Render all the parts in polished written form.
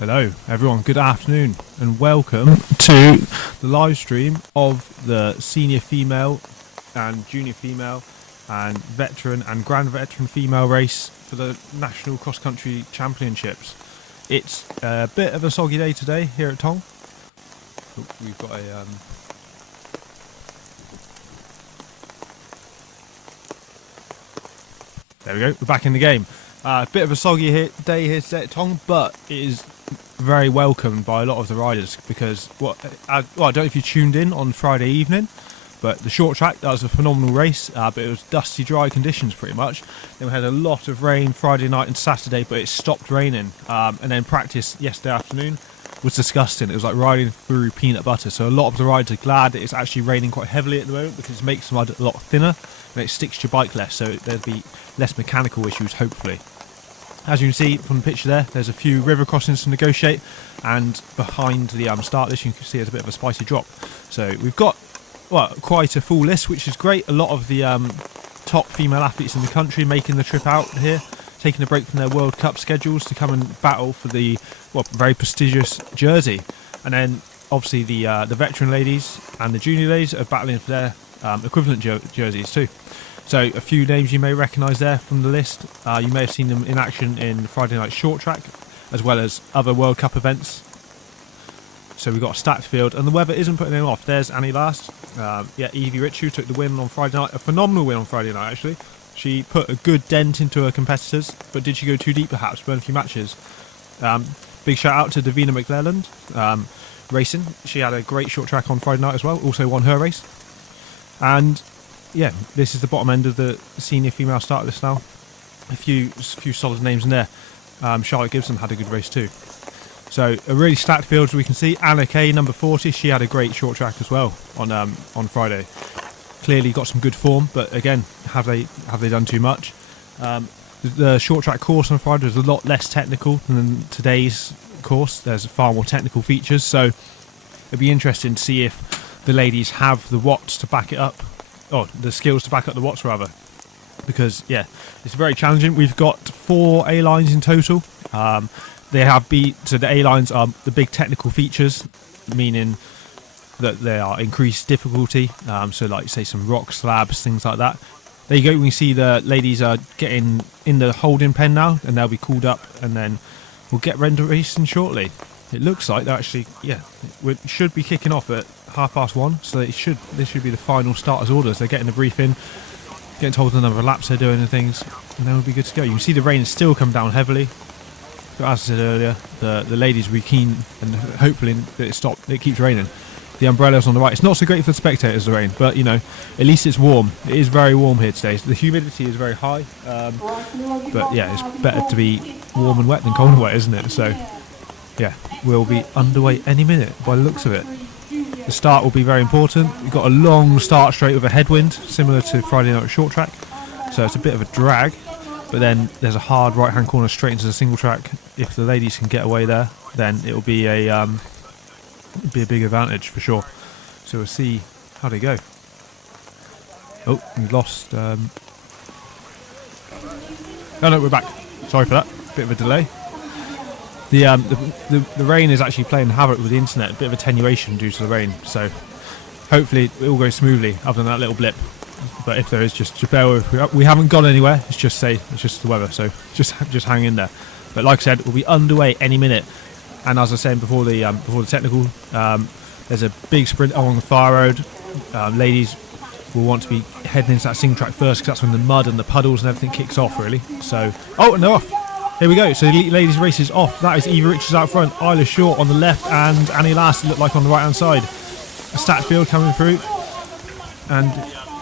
Hello everyone, good afternoon and welcome to the live stream of the senior female and junior female and veteran and grand veteran female race for the National Cross Country Championships. It's a bit of a soggy day today here at Tong. Oh, we've got a there we go, we're back in the game. Bit of a soggy day here today at Tong, but it is very welcomed by a lot of the riders because I don't know if you tuned in on Friday evening, but the short track, that was a phenomenal race, but it was dusty, dry conditions pretty much. Then we had a lot of rain Friday night and Saturday, but it stopped raining, and then practice yesterday afternoon was disgusting. It was like riding through peanut butter. So a lot of the riders are glad that it's actually raining quite heavily at the moment because it makes the mud a lot thinner and it sticks to your bike less, so there'll be less mechanical issues hopefully. As you can see from the picture there's a few river crossings to negotiate, and behind the start list you can see there's a bit of a spicy drop. So we've got quite a full list, which is great. A lot of the top female athletes in the country making the trip out here, taking a break from their World Cup schedules to come and battle for the very prestigious jersey. And then obviously the veteran ladies and the junior ladies are battling for their equivalent jerseys too. So a few names you may recognise there from the list. You may have seen them in action in Friday night short track, as well as other World Cup events. So we've got a stacked field, and the weather isn't putting them off. There's Annie Last. Evie Rich, who took the win on Friday night. A phenomenal win on Friday night, actually. She put a good dent into her competitors, but did she go too deep perhaps, burn a few matches? Big shout out to Davina McClelland racing. She had a great short track on Friday night as well, also won her race. And yeah, this is the bottom end of the senior female start list now. A few solid names in there. Charlotte Gibson had a good race too. So a really stacked field, as we can see. Anna Kay, number 40, she had a great short track as well on Friday. Clearly got some good form, but again, have they done too much? The short track course on Friday was a lot less technical than today's course. There's far more technical features, so it'd be interesting to see if the ladies have the watts to back it up. Oh, the skills to back up the watts rather, because yeah, it's very challenging. We've got 4 A lines in total. They have so the A lines are the big technical features, meaning that they are increased difficulty. So like say some rock slabs, things like that. There you go. We see the ladies are getting in the holding pen now, and they'll be called up, and then we'll get render racing shortly. It looks like they're actually we should be kicking off at 1:30, so this should be the final starters orders. They're getting the briefing, getting told the number of laps they're doing and things, and then we'll be good to go. You can see the rain has still come down heavily, but as I said earlier, the ladies will be keen and hopefully that it keeps raining. The umbrellas on the right, it's not so great for the spectators, the rain, but at least it's warm. It is very warm here today. The humidity is very high, but yeah, it's better to be warm and wet than cold and wet, isn't it? So yeah, we'll be underway any minute by the looks of it. The start will be very important. We've got a long start straight with a headwind, similar to Friday night short track, so it's a bit of a drag, but then there's a hard right hand corner straight into the single track. If the ladies can get away there, then it'll be a big advantage for sure. So we'll see how they go. Oh, we've lost oh no, we're back, sorry for that, bit of a delay. The rain is actually playing havoc with the internet, a bit of attenuation due to the rain, so hopefully it all goes smoothly other than that little blip. But if there is, just bear with. We haven't gone anywhere, it's just the weather, so just hang in there. But like I said, we'll be underway any minute, and as I was saying before the technical, there's a big sprint along the fire road. Ladies will want to be heading into that single track first, because that's when the mud and the puddles and everything kicks off really. So and they're off. Here we go, so the elite ladies race is off. That is Eva Richards out front, Isla Short on the left, and Annie Last look like on the right hand side. A stacked field coming through, and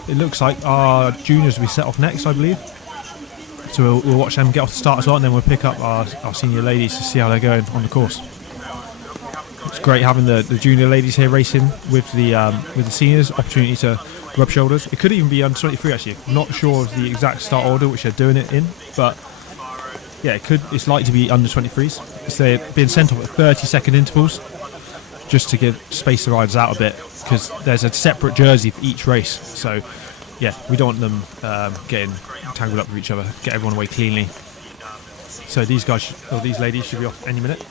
it looks like our juniors will be set off next, I believe. So we'll watch them get off the start as well, and then we'll pick up our senior ladies to see how they're going on the course. It's great having the junior ladies here racing with the seniors, opportunity to rub shoulders. It could even be under 23 actually. I'm not sure of the exact start order which they're doing it in, but yeah, it's likely to be under 23s. So they're being sent off at 30-second intervals, just to space the riders out a bit, because there's a separate jersey for each race. So yeah, we don't want them getting tangled up with each other. Get everyone away cleanly. So these ladies should be off any minute.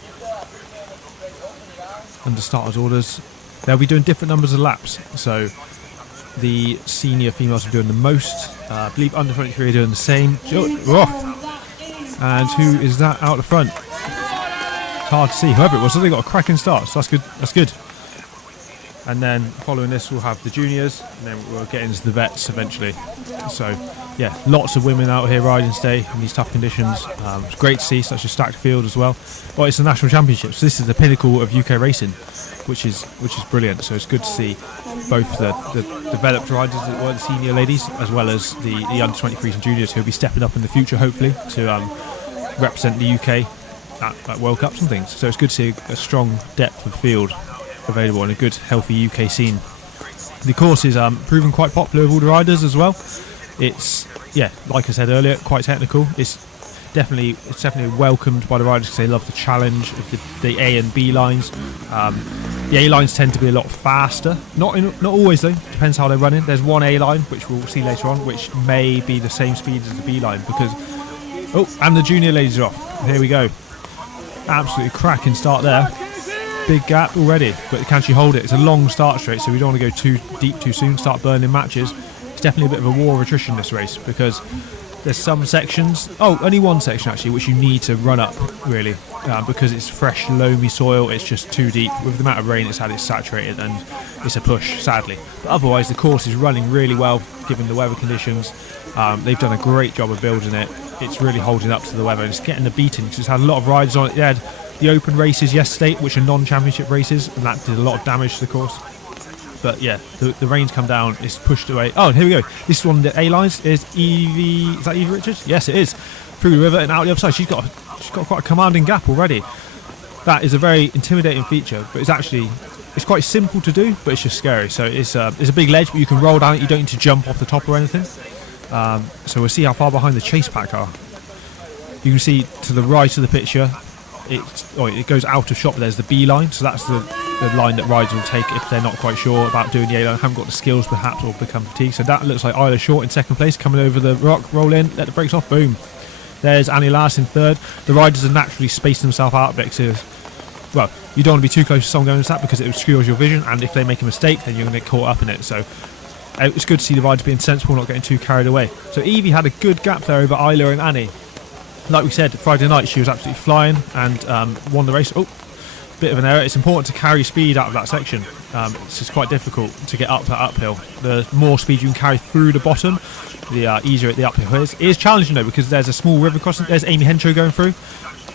under starters orders. They'll be doing different numbers of laps. So the senior females are doing the most. I believe under 23 are doing the same. We're off. And who is that out the front? It's hard to see. Whoever it was, so they got a cracking start. So that's good. That's good. And then following this, we'll have the juniors, and then we'll get into the vets eventually. So, yeah, lots of women out here riding today in these tough conditions. It's great to see such a stacked field as well. Well, it's the national championships. So this is the pinnacle of UK racing, which is brilliant. So it's good to see both the developed riders, the senior ladies, as well as the under 23s and juniors who will be stepping up in the future, hopefully, to represent the UK at World Cups and things. So it's good to see a strong depth of field available and a good healthy UK scene. The course is proven quite popular with all the riders as well. It's, yeah, like I said earlier, quite technical. It's definitely welcomed by the riders because they love the challenge of the A and B lines. The A lines tend to be a lot faster, not always though, depends how they're running. There's one A line which we'll see later on, which may be the same speed as the B line, because and the junior ladies are off. Here we go, absolutely cracking start there. Big gap already, but can she hold it? It's a long start straight, so we don't want to go too deep too soon, start burning matches. It's definitely a bit of a war of attrition this race, because there's some sections, only one section actually, which you need to run up really, because it's fresh loamy soil. It's just too deep. With the amount of rain it's had, it's saturated and it's a push, sadly. But otherwise the course is running really well given the weather conditions. They've done a great job of building it. It's really holding up to the weather, and it's getting the beating because it's had a lot of riders on it. They had the open races yesterday, which are non-championship races, and that did a lot of damage to the course. But yeah, the rain's come down, it's pushed away. Oh, here we go. This is one of the A lines. Is Evie? Is that Evie Richards? Yes, it is. Through the river and out the other side. She's got quite a commanding gap already. That is a very intimidating feature, but it's quite simple to do, but it's just scary. So it's a big ledge, but you can roll down it. You don't need to jump off the top or anything. So we'll see how far behind the chase pack are. You can see to the right of the picture, it goes out of shot, but there's the B line, so that's the line that riders will take if they're not quite sure about doing the A line, haven't got the skills perhaps, or become fatigued. So that looks like Isla Short in second place, coming over the rock, roll in, let the brakes off, boom. There's Annie Last in third. The riders are naturally spacing themselves out a bit, because, well, you don't want to be too close to someone going into that because it obscures your vision, and if they make a mistake then you're going to get caught up in it. So it's good to see the riders being sensible, not getting too carried away. So Evie had a good gap there over Isla and Annie. Like we said, Friday night she was absolutely flying and won the race. Bit of an error. It's important to carry speed out of that section. It's just quite difficult to get up that uphill. The more speed you can carry through the bottom, the easier the uphill is. It is challenging though, because there's a small river crossing. There's Amy Henshaw going through.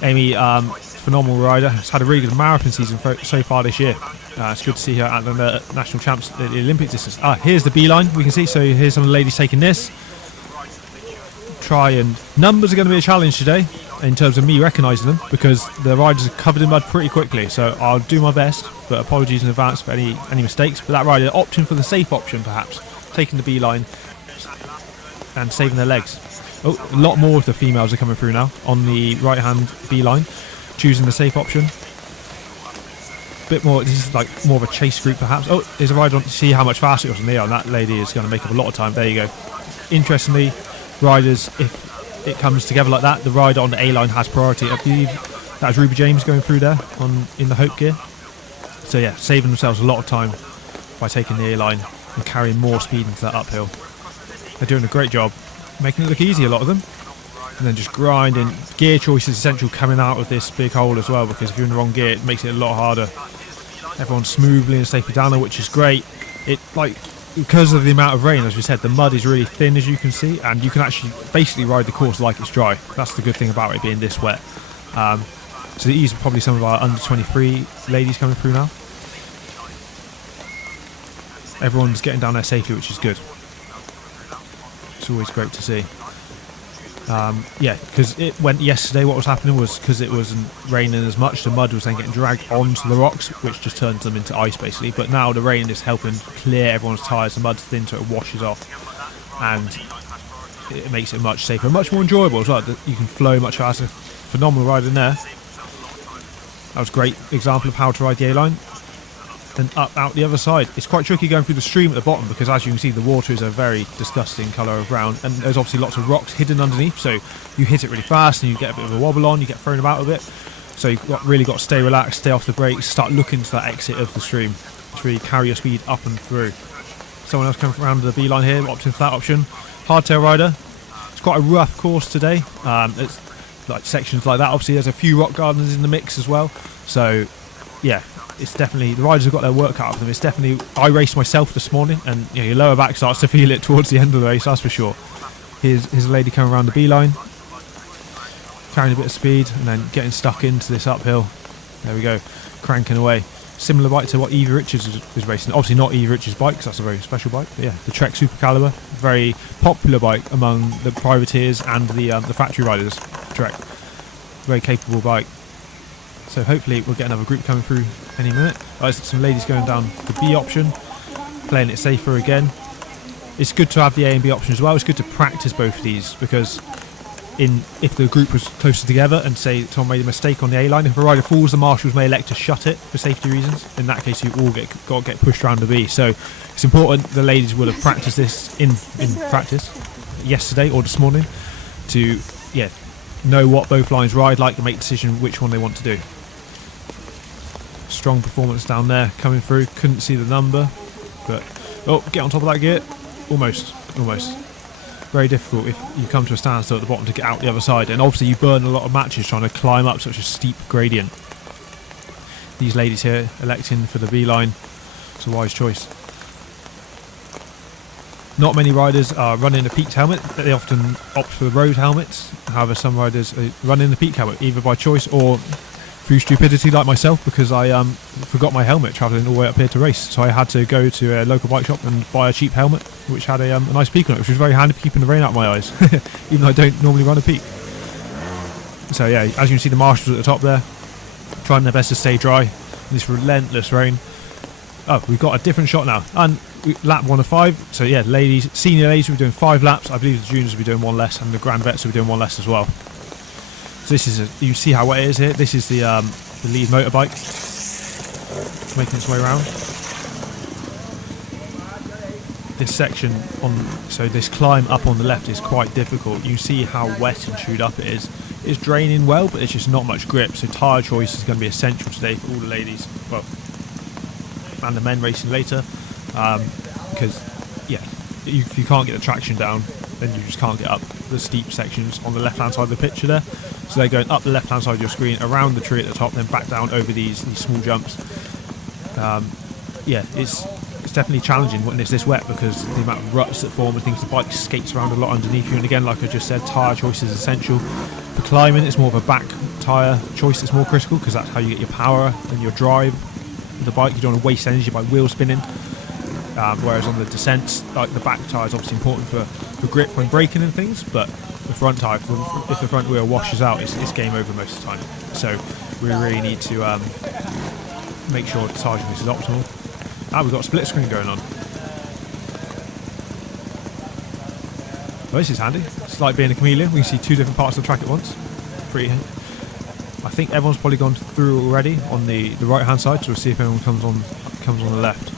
Amy, phenomenal rider, has had a really good marathon season so far this year. It's good to see her at the national champs, the Olympic distance. Here's the B line we can see. So here's some of the ladies taking this. Numbers are going to be a challenge today in terms of me recognising them, because the riders are covered in mud pretty quickly, so I'll do my best, but apologies in advance for any mistakes. But that rider opting for the safe option, perhaps taking the B line and saving their legs. A lot more of the females are coming through now on the right hand B line, choosing the safe option. Bit more, this is like more of a chase group perhaps. There's a rider on to see how much faster it was than me, and that lady is going to make up a lot of time. There you go. Interestingly, riders, if it comes together like that, the rider on the A line has priority. I believe that was Ruby James going through there in the Hope gear. So yeah, saving themselves a lot of time by taking the A line and carrying more speed into that uphill. They're doing a great job, making it look easy, a lot of them, and then just grinding. Gear choice is essential coming out of this big hole as well, because if you're in the wrong gear it makes it a lot harder. Everyone's smoothly and safely down there, which is great. Because of the amount of rain, as we said, the mud is really thin, as you can see, and you can actually basically ride the course like it's dry. That's the good thing about it being this wet. So these are probably some of our under 23 ladies coming through now. Everyone's getting down there safely, which is good. It's always great to see. Because it went yesterday, what was happening was, because it wasn't raining as much, the mud was then getting dragged onto the rocks, which just turns them into ice basically. But now the rain is helping clear everyone's tyres. The mud's thin, so it washes off, and it makes it much safer, much more enjoyable as well. You can flow much faster. Phenomenal ride in there. That was a great example of how to ride the A-line. Then up out the other side. It's quite tricky going through the stream at the bottom, because as you can see the water is a very disgusting colour of brown, and there's obviously lots of rocks hidden underneath, so you hit it really fast and you get a bit of a wobble on, you get thrown about a bit. So you've really got to stay relaxed, stay off the brakes, start looking to that exit of the stream to really carry your speed up and through. Someone else coming around the beeline here, opting for that option. Hardtail rider. It's quite a rough course today. It's like sections like that. Obviously, there's a few rock gardens in the mix as well. So, yeah, it's definitely, the riders have got their work cut out of them. It's definitely, I raced myself this morning, and you know, your lower back starts to feel it towards the end of the race, that's for sure. Here's a lady coming around the beeline, carrying a bit of speed, and then getting stuck into this uphill. There we go, cranking away. Similar bike to what Evie Richards is racing. Obviously not Evie Richards' bike, because that's a very special bike. But yeah, the Trek Super Caliber, very popular bike among the privateers and the factory riders. Trek, very capable bike. So hopefully we'll get another group coming through any minute. There's some ladies going down the B option, playing it safer again. It's good to have the A and B option as well. It's good to practice both of these, because if the group was closer together and say someone made a mistake on the A line, if a rider falls, the marshals may elect to shut it for safety reasons. In that case, you all got to get pushed around the B. So it's important the ladies will have practiced this in practice yesterday or this morning to know what both lines ride like and make a decision which one they want to do. Strong performance down there coming through. Couldn't see the number, but get on top of that gear. Almost. Very difficult if you come to a standstill at the bottom to get out the other side, and obviously you burn a lot of matches trying to climb up such a steep gradient. These ladies here electing for the B line. It's a wise choice. Not many riders are running a peaked helmet. They often opt for the road helmets. However, some riders are running the peak helmet either by choice or through stupidity, like myself, because I forgot my helmet travelling all the way up here to race. So I had to go to a local bike shop and buy a cheap helmet, which had a nice peak on it, which was very handy for keeping the rain out of my eyes, even though I don't normally run a peak. So yeah, as you can see, the marshals at the top there, trying their best to stay dry in this relentless rain. Oh, we've got a different shot now. And lap 1 of 5. So yeah, ladies, senior ladies will be doing 5 laps. I believe the juniors will be doing 1 less, and the grand vets will be doing 1 less as well. So this is you see how wet it is here. This is the lead motorbike making its way around. This section so this climb up on the left is quite difficult. You see how wet and chewed up it is. It's draining well, but it's just not much grip. So tyre choice is going to be essential today for all the ladies, well, and the men racing later, because if you can't get the traction down, then you just can't get up the steep sections on the left hand side of the picture there. So they're going up the left hand side of your screen, around the tree at the top, then back down over these small jumps. It's definitely challenging when it's this wet, because the amount of ruts that form and things, the bike skates around a lot underneath you. And again, like I just said, tyre choice is essential. For climbing, it's more of a back tyre choice that's more critical, because that's how you get your power and your drive with the bike. You don't want to waste energy by wheel spinning. Whereas on the descents, like the back tyre is obviously important for grip when braking and things, but the front tyre, if the front wheel washes out, it's game over most of the time. So we really need to make sure the tyre choice is optimal. We've got a split screen going on. Well, this is handy. It's like being a chameleon. We can see 2 different parts of the track at once. Pretty handy. I think everyone's probably gone through already on the right hand side, so we'll see if anyone comes on the left.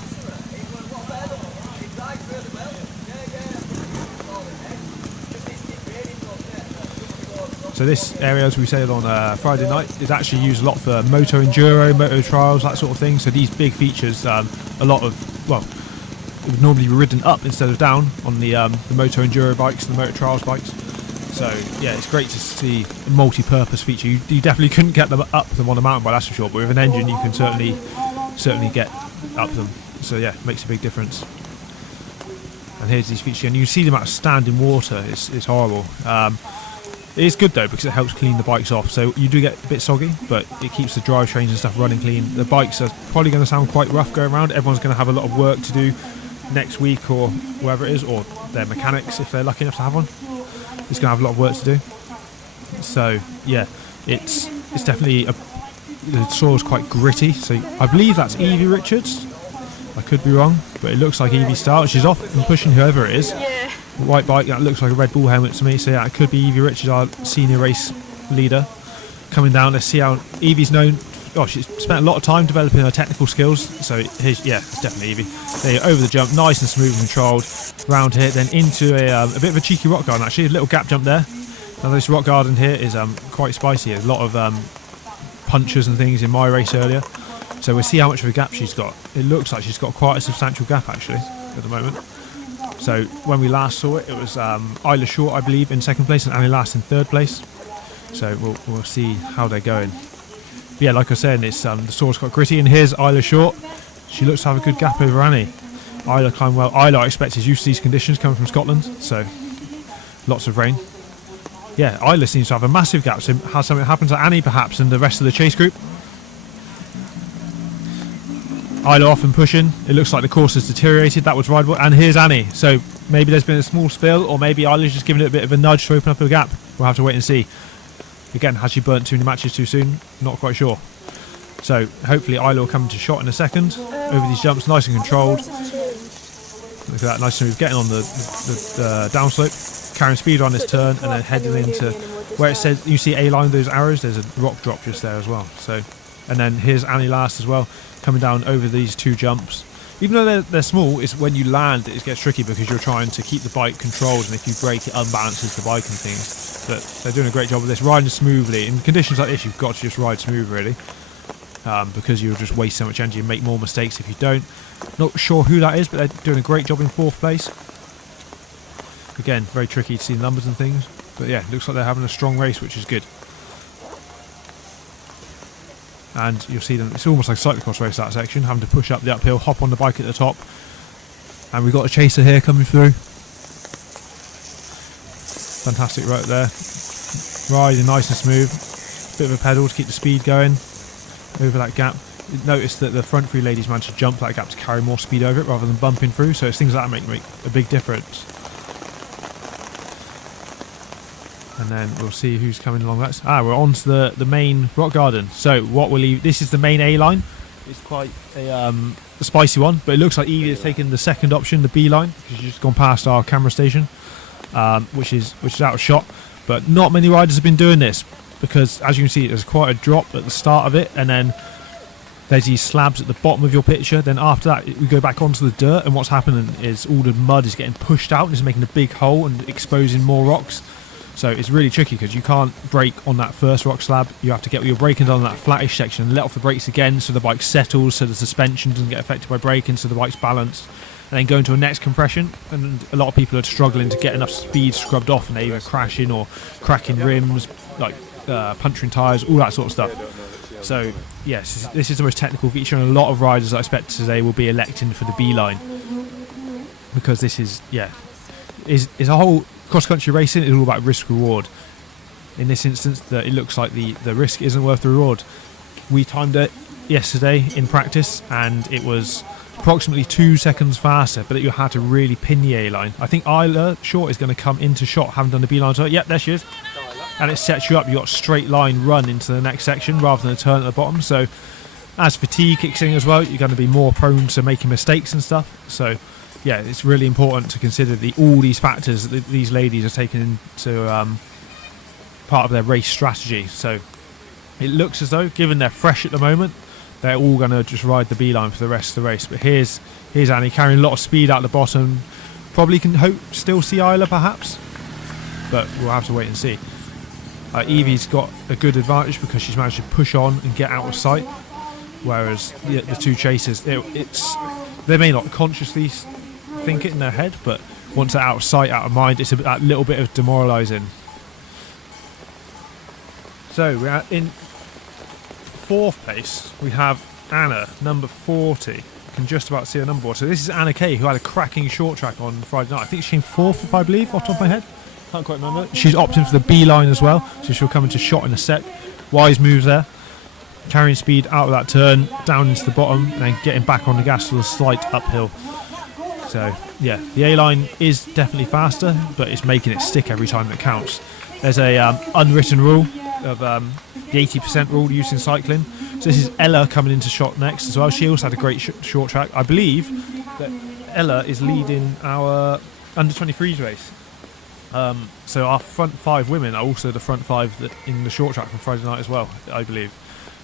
So this area, as we said on Friday night, is actually used a lot for moto enduro, moto trials, that sort of thing. So these big features, a lot of, it would normally be ridden up instead of down on the moto enduro bikes, the moto trials bikes. So yeah, it's great to see a multi-purpose feature. You definitely couldn't get them up them on a mountain bike, that's for sure. But with an engine, you can certainly get up them. So yeah, it makes a big difference. And here's these features, and you see the amount of standing water. It's horrible. It is good though, because it helps clean the bikes off. So you do get a bit soggy, but it keeps the drivetrains and stuff running clean. The bikes are probably going to sound quite rough going around. Everyone's going to have a lot of work to do next week or wherever it is, or their mechanics if they're lucky enough to have one. It's going to have a lot of work to do. So yeah, it's definitely the soil's quite gritty. So I believe that's Evie Richards. I could be wrong, but it looks like Evie starts. She's off and pushing whoever it is. Yeah. White bike, that looks like a Red Bull helmet to me. So yeah, it could be Evie Richards, our senior race leader, coming down. Let's see how Evie's known. Oh, she's spent a lot of time developing her technical skills. So it's definitely Evie. There, over the jump, nice and smooth and controlled. Round here, then into a bit of a cheeky rock garden actually. A little gap jump there. Now this rock garden here is quite spicy. There's a lot of punches and things in my race earlier. So we'll see how much of a gap she's got. It looks like she's got quite a substantial gap actually at the moment. So when we last saw it, it was Isla Short, I believe, in second place and Annie Last in third place. So we'll see how they're going. But yeah, like I said, it's the source got gritty. And here's Isla Short. She looks to have a good gap over Annie. Isla climbed well. Isla, I expect, is used to these conditions coming from Scotland, so lots of rain. Yeah, Isla seems to have a massive gap. So has something happened to Annie perhaps and the rest of the chase group? Isla off and pushing. It looks like the course has deteriorated. That was rideable. And here's Annie. So maybe there's been a small spill, or maybe Isla's just giving it a bit of a nudge to open up a gap. We'll have to wait and see. Again, has she burnt too many matches too soon? Not quite sure. So hopefully Isla will come into shot in a second. Over these jumps, nice and controlled. Look at that, nice and smooth. Getting on the downslope, carrying speed on this turn, and then heading into where it says, you see A-line, those arrows, there's a rock drop just there as well. So, and then here's Annie Last as well, coming down over these two jumps. Even though they're small, it's when you land it gets tricky because you're trying to keep the bike controlled, and if you brake it unbalances the bike and things. But they're doing a great job of this, riding smoothly. In conditions like this, you've got to just ride smooth really, because you'll just waste so much energy and make more mistakes if you don't. Not sure who that is, but they're doing a great job in fourth place. Again, very tricky to see numbers and things, but yeah, looks like they're having a strong race, which is good. And you'll see them, it's almost like a cyclocross race, that section, having to push up the uphill, hop on the bike at the top. And we've got a chaser here coming through. Fantastic right there. Riding nice and smooth. Bit of a pedal to keep the speed going over that gap. Notice that the front three ladies managed to jump that gap to carry more speed over it rather than bumping through, so it's things like that make a big difference. And then we'll see who's coming along. We're on to the main rock garden. So what will leave? This is the main A line. It's quite a spicy one, but it looks like Evie has taken the second option, the B line, because she's just gone past our camera station, which is out of shot. But not many riders have been doing this because, as you can see, there's quite a drop at the start of it, and then there's these slabs at the bottom of your picture. Then after that, we go back onto the dirt, and what's happening is all the mud is getting pushed out and is making a big hole and exposing more rocks. So it's really tricky because you can't brake on that first rock slab. You have to get your braking done on that flattish section and let off the brakes again so the bike settles, so the suspension doesn't get affected by braking, so the bike's balanced. And then go into a next compression, and a lot of people are struggling to get enough speed scrubbed off, and they're either crashing or cracking rims, like puncturing tyres, all that sort of stuff. So yes, this is the most technical feature, and a lot of riders I expect today will be electing for the B line, because this is a whole cross-country racing is all about risk-reward. In this instance, it looks like the risk isn't worth the reward. We timed it yesterday in practice, and it was approximately 2 seconds faster, but you had to really pin the A-line. I think Isla Short is going to come into shot, haven't done the B-line. So, yep, there she is. And it sets you up. You've got a straight line run into the next section rather than a turn at the bottom. So as fatigue kicks in as well, you're going to be more prone to making mistakes and stuff. So yeah, it's really important to consider all these factors that these ladies are taking into part of their race strategy. So it looks as though, given they're fresh at the moment, they're all going to just ride the B-line for the rest of the race. But here's Annie carrying a lot of speed out the bottom. Probably can still see Isla perhaps, but we'll have to wait and see. Evie's got a good advantage because she's managed to push on and get out of sight, whereas the two chasers, they may not consciously think it in their head, but once they're out of sight, out of mind, it's that little bit of demoralising. So we're in fourth place. We have Anna, number 40. You can just about see her number board. So this is Anna Kay, who had a cracking short track on Friday night. I think she came fourth, if I believe, off the top of my head. Can't quite remember. She's opting for the B line as well, so she'll come into shot in a sec. Wise moves there, carrying speed out of that turn, down into the bottom, and then getting back on the gas for the slight uphill. So yeah, the A line is definitely faster, but it's making it stick every time that counts. There's a unwritten rule of the 80% rule used in cycling. So this is Ella coming into shot next as well. She also had a great short track. I believe that Ella is leading our under 23s race. So our front five women are also the front five in the short track from Friday night as well, I believe.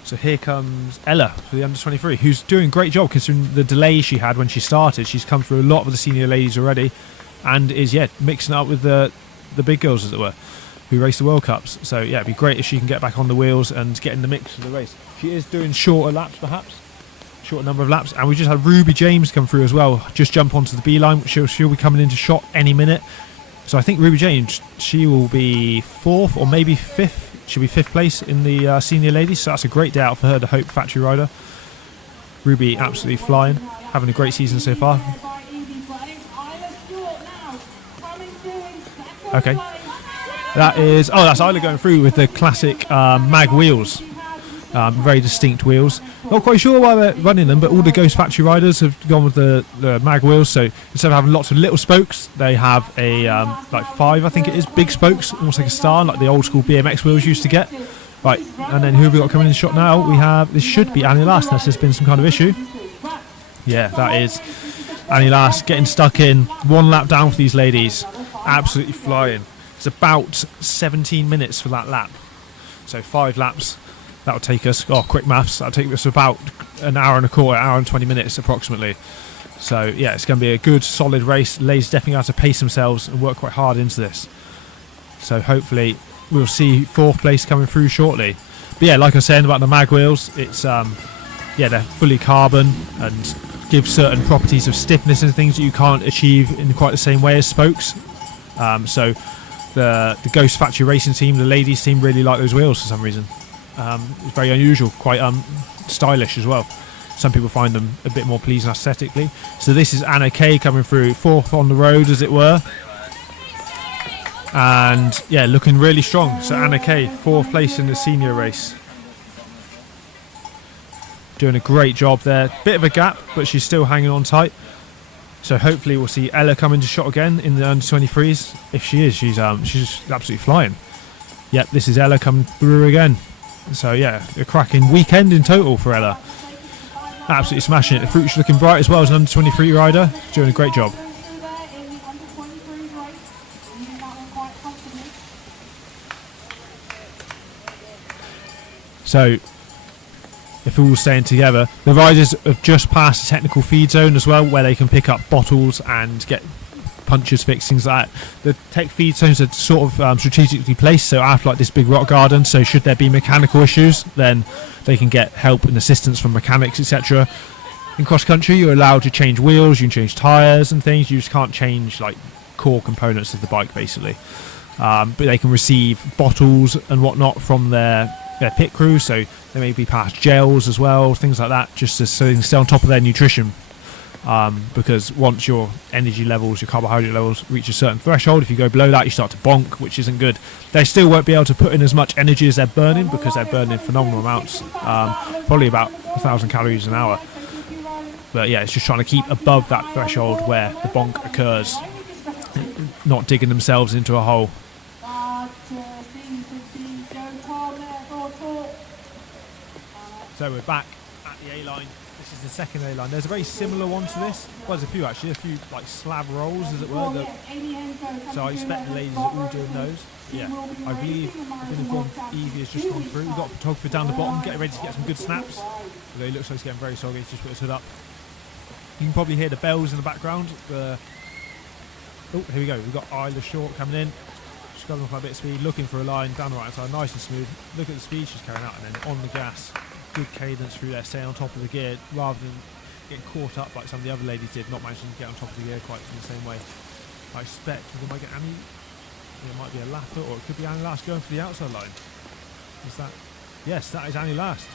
So here comes Ella for the under 23, who's doing a great job considering the delay she had when she started. She's come through a lot of the senior ladies already, and is mixing it up with the big girls, as it were. who race the World Cups. So yeah, it'd be great if she can get back on the wheels and get in the mix for the race. She is doing shorter laps, perhaps. Short number of laps. And we just had Ruby James come through as well. Just jump onto the B line. She'll be coming into shot any minute. So I think Ruby James, she will be 4th or maybe 5th. She'll be 5th place in the senior ladies. So that's a great day out for her, the Hope factory rider. Ruby absolutely flying. Having a great season so far. Okay. That's Isla going through with the classic mag wheels. Very distinct wheels. Not quite sure why they're running them, but all the Ghost Factory riders have gone with the mag wheels. So instead of having lots of little spokes, they have a like 5, I think it is, big spokes, almost like a star, like the old school BMX wheels used to get. Right, and then who have we got coming in the shot now? We have, this should be Annie Last, unless there's been some kind of issue. Yeah, that is Annie Last getting stuck in. 1 lap down for these ladies. Absolutely flying. It's about 17 minutes for that lap. So 5 laps. That'll take us, quick maths, that'll take us about an hour and a quarter, hour and 20 minutes approximately. So yeah, it's going to be a good solid race. Ladies definitely have to pace themselves and work quite hard into this. So hopefully we'll see 4th place coming through shortly. But yeah, like I was saying about the mag wheels, it's they're fully carbon and give certain properties of stiffness and things that you can't achieve in quite the same way as spokes. So the Ghost Factory racing team, the ladies team, really like those wheels for some reason. It's very unusual, quite stylish as well. Some people find them a bit more pleasing aesthetically. So this is Anna Kay coming through, 4th on the road as it were. And yeah, looking really strong. So Anna Kay, 4th place in the senior race. Doing a great job there. Bit of a gap, but she's still hanging on tight. So hopefully we'll see Ella come into shot again in the under 23s. If she is, she's absolutely flying. Yep, this is Ella coming through again. So yeah, a cracking weekend in total for Ella. Absolutely smashing it. The future's looking bright as well as an under 23 rider. Doing a great job. So if we're all staying together, the riders have just passed the technical feed zone as well, where they can pick up bottles and get punches fixed, things like that. The tech feed zones are sort of strategically placed, so after like this big rock garden, so should there be mechanical issues, then they can get help and assistance from mechanics, etc. In cross country, you're allowed to change wheels, you can change tyres and things, you just can't change like core components of the bike basically. But they can receive bottles and whatnot from their pit crew, so they may be passed gels as well, things like that, just so they can stay on top of their nutrition. Because once your energy levels, your carbohydrate levels reach a certain threshold, if you go below that you start to bonk, which isn't good. They still won't be able to put in as much energy as they're burning, because they're burning phenomenal amounts, probably about 1,000 calories an hour. But yeah, it's just trying to keep above that threshold where the bonk occurs, not digging themselves into a hole. So we're back at the A-line. This is the second A-line. There's a very similar one to this. Well, there's a few actually, a few like slab rolls as it were. So I expect the ladies are all doing those. Yeah, I believe I've been informed Evie has just gone through. We've got a photographer down the bottom, getting ready to get some good snaps. Although he looks like he's getting very soggy, he's just put his hood up. You can probably hear the bells in the background. Oh, here we go. We've got Isla Short coming in. She's going off a bit of speed, looking for a line down the right side, nice and smooth. Look at the speed she's carrying out, and then on the gas. Good cadence through there, staying on top of the gear rather than getting caught up like some of the other ladies did, not managing to get on top of the gear quite in the same way. I expect we might get Annie. It might be a Laffer, or it could be Annie Last going for the outside line. Is that? Yes, that is Annie Last.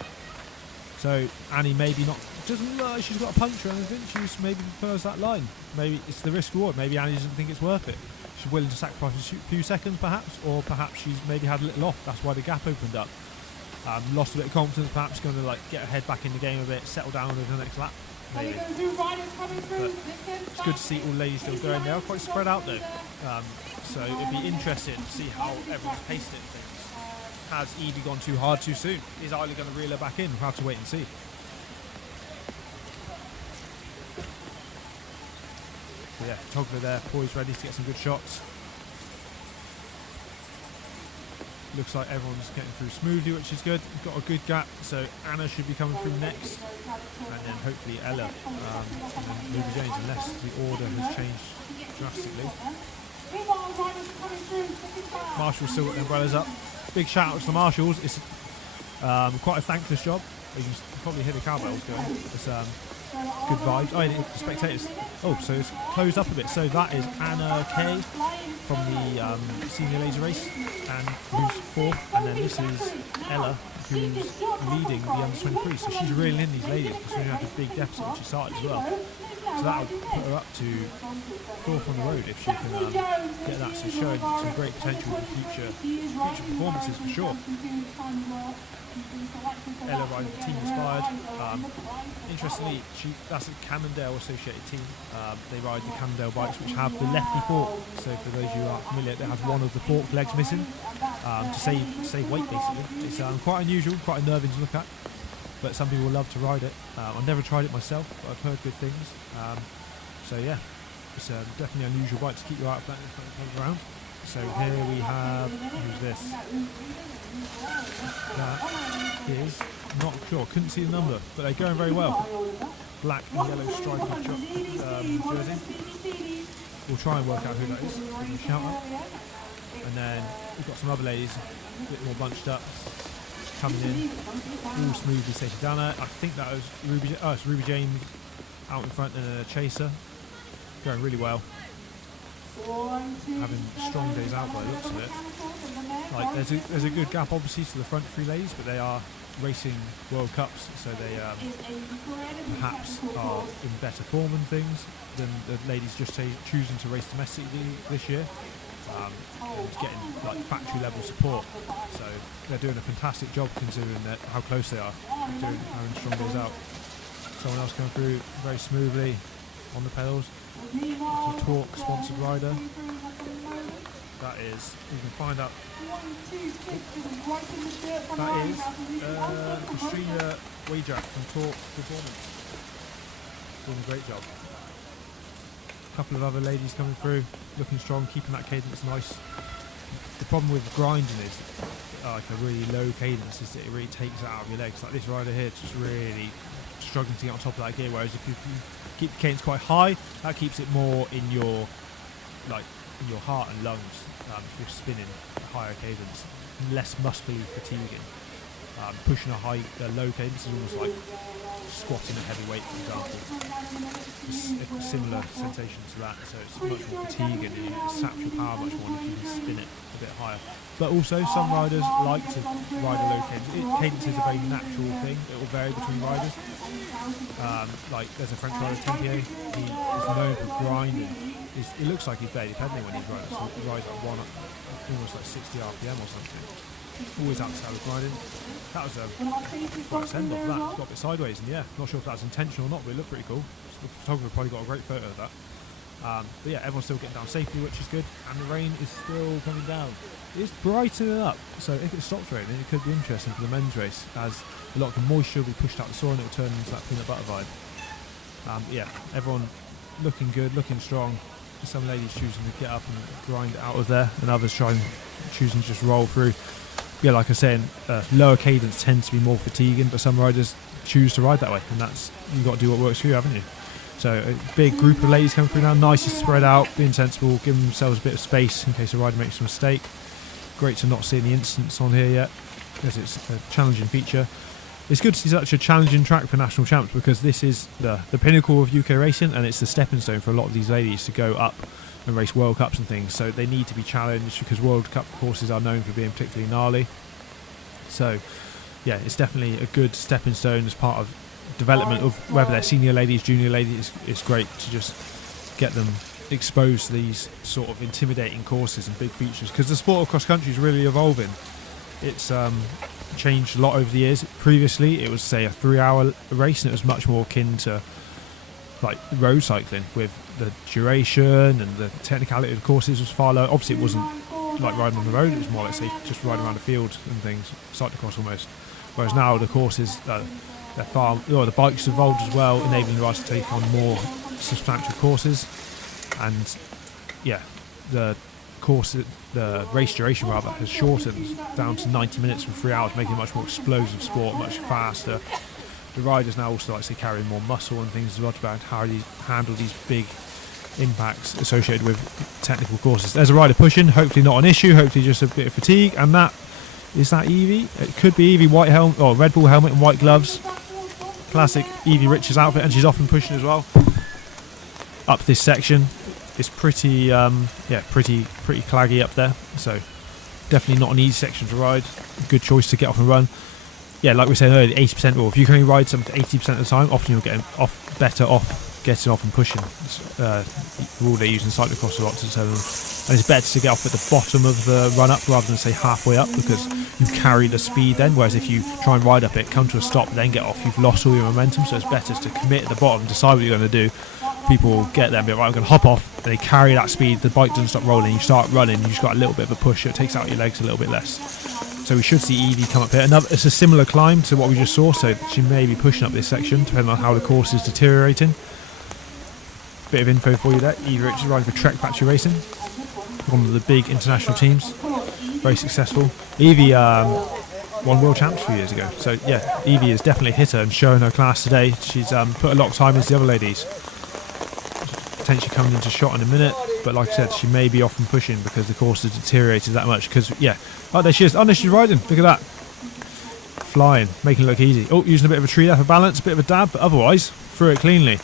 So Annie maybe not, doesn't look like she's got a punch or anything. She just maybe prefers that line. Maybe it's the risk reward. Maybe Annie doesn't think it's worth it. She's willing to sacrifice a few seconds perhaps, or perhaps she's maybe had a little off. That's why the gap opened up. Lost a bit of confidence, perhaps going to like get her head back in the game a bit, settle down over the next lap. Maybe. But it's good to see all ladies still going. They are quite spread out though, so it'd be interesting to see how everyone's paced it. Has Evie gone too hard too soon? Is Isla going to reel her back in? We'll have to wait and see. So yeah, photographer there, poised, ready to get some good shots. Looks like everyone's getting through smoothly, which is good. We've got a good gap, so Anna should be coming through next, and then hopefully Ella, and then Ruby James, unless the order has changed drastically. Marshals still got the umbrellas up. Big shout out to the marshals. It's quite a thankless job. You can probably hear the cowbells going. It's good vibes. Oh, and the spectators. Oh, so it's closed up a bit. So that is Anna Kay from the senior ladies race, and who's fourth. And then this is Ella, who's leading the under 23. So she's reeling in these ladies because we had a big deficit when she started as well. So that'll put her up to fourth on the road if she can get that. So showing some great potential for future performances for sure. Ella riding Team Inspired. Interestingly, that's a Cannondale associated team. They ride the Cannondale bikes, which have the lefty fork. So for those who aren't familiar, it has one of the fork legs missing to save weight basically. It's quite unusual, quite unnerving to look at, but some people love to ride it. I've never tried it myself, but I've heard good things. So yeah, it's definitely an unusual bike to keep you out of that if it comes around. So here we have, who's this? That is, not sure, couldn't see the number, but they're going very well. Black and yellow striped jersey. We'll try and work out who that is. Give them a shout out. And then we've got some other ladies, a bit more bunched up, coming in, all smoothly stationed down there. I think that was Ruby. Oh, it's Ruby Jane out in front and a chaser, going really well. Having strong days out by the looks of it. Like there's a good gap obviously to the front three ladies, but they are racing World Cups, so they perhaps are in better form and things than the ladies just choosing to race domestically this year, and getting like factory level support. So they're doing a fantastic job considering that how close they are, doing having strong days out. Someone else coming through very smoothly on the pedals. It's a Torque sponsored rider. That is, you can find out. That is Katrina Wajak from Torque Performance. Doing a great job. A couple of other ladies coming through, looking strong, keeping that cadence nice. The problem with grinding is like a really low cadence is that it really takes it out of your legs. Like this rider here, just really struggling to get on top of that gear, whereas if you keep the cadence quite high, that keeps it more in your heart and lungs. If you're spinning a higher cadence, less muscly fatiguing. Pushing a low cadence is almost like squatting a heavy weight, for example. It's a similar sensation to that, so it's much more fatiguing and you sap your power much more if you can spin it a bit higher. But also some riders like to ride a low cadence. Cadence is a very natural thing. It will vary between riders. Like there's a French rider, Tempier, he is known for grinding. It looks like he's barely pedaling when he's riding, so he rides like almost like 60 RPM or something. Always outside of grinding. That was quite a send off that. Got a bit sideways in the air. Not sure if that's intentional or not, but it looked pretty cool. The photographer probably got a great photo of that. But yeah, everyone's still getting down safely, which is good. And the rain is still coming down. It's brightening up, so if it stops raining, it could be interesting for the men's race, as a lot of the moisture will be pushed out the soil and it will turn into that peanut butter vibe. Yeah, everyone looking good, looking strong. Some ladies choosing to get up and grind it out of there, and others choosing to just roll through. Yeah, like I said, lower cadence tends to be more fatiguing, but some riders choose to ride that way, and that's, you've got to do what works for you, haven't you? So a big group of ladies coming through now, nice to spread out, being sensible, giving themselves a bit of space in case a rider makes a mistake. Great to not see any incidents on here yet, because it's a challenging feature. It's good to see such a challenging track for national champs, because this is the pinnacle of UK racing, and it's the stepping stone for a lot of these ladies to go up and race World Cups and things. So they need to be challenged, because World Cup courses are known for being particularly gnarly. So yeah, it's definitely a good stepping stone as part of development of whether they're senior ladies, junior ladies. It's great to just get them exposed to these sort of intimidating courses and big features, because the sport of cross country is really evolving. It's changed a lot over the years. Previously it was, say, a 3-hour race, and it was much more akin to like road cycling, with the duration and the technicality of the courses was far lower. Obviously it wasn't like riding on the road, it was more like, say, just riding around the field and things, cyclocross almost. Whereas now the courses, they're far, the bikes evolved as well, enabling riders to take on more substantial courses. And yeah, the race duration rather has shortened down to 90 minutes from 3 hours, making it a much more explosive sport, much faster. The riders now also like to carry more muscle and things as well to handle these big impacts associated with technical courses. There's a rider pushing, hopefully not an issue, hopefully just a bit of fatigue, and that is that Evie. It could be Evie, white helmet or Red Bull helmet and white gloves. Classic Evie Richards outfit, and she's often pushing as well. Up this section, it's pretty pretty claggy up there, so definitely not an easy section to ride. Good choice to get off and run. Yeah, like we said earlier, 80% rule. If you can only ride something 80% of the time, often you'll get better off getting off and pushing. It's the rule they use in cyclocross a lot to determine. And it's better to get off at the bottom of the run up rather than say halfway up, because you carry the speed then, whereas if you try and ride up it, come to a stop, then get off, you've lost all your momentum. So it's better to commit at the bottom, decide what you're going to do. People will get there and be like, right, I'm going to hop off, and they carry that speed, the bike doesn't stop rolling, you start running, you just got a little bit of a push, so it takes out your legs a little bit less. So we should see Evie come up here. It's a similar climb to what we just saw, so she may be pushing up this section, depending on how the course is deteriorating. Bit of info for you there. Evie Richards riding for Trek Factory Racing, one of the big international teams, very successful. Evie won world champs a few years ago, so yeah, Evie is definitely a hitter and showing her class today. She's put a lot of time into the other ladies. Potentially coming into shot in a minute, but like I said, she may be off and pushing because the course has deteriorated that much. Because yeah, oh there she is. Oh no, she's riding. Look at that, flying, making it look easy. Oh, using a bit of a tree there for balance, a bit of a dab, but otherwise through it cleanly.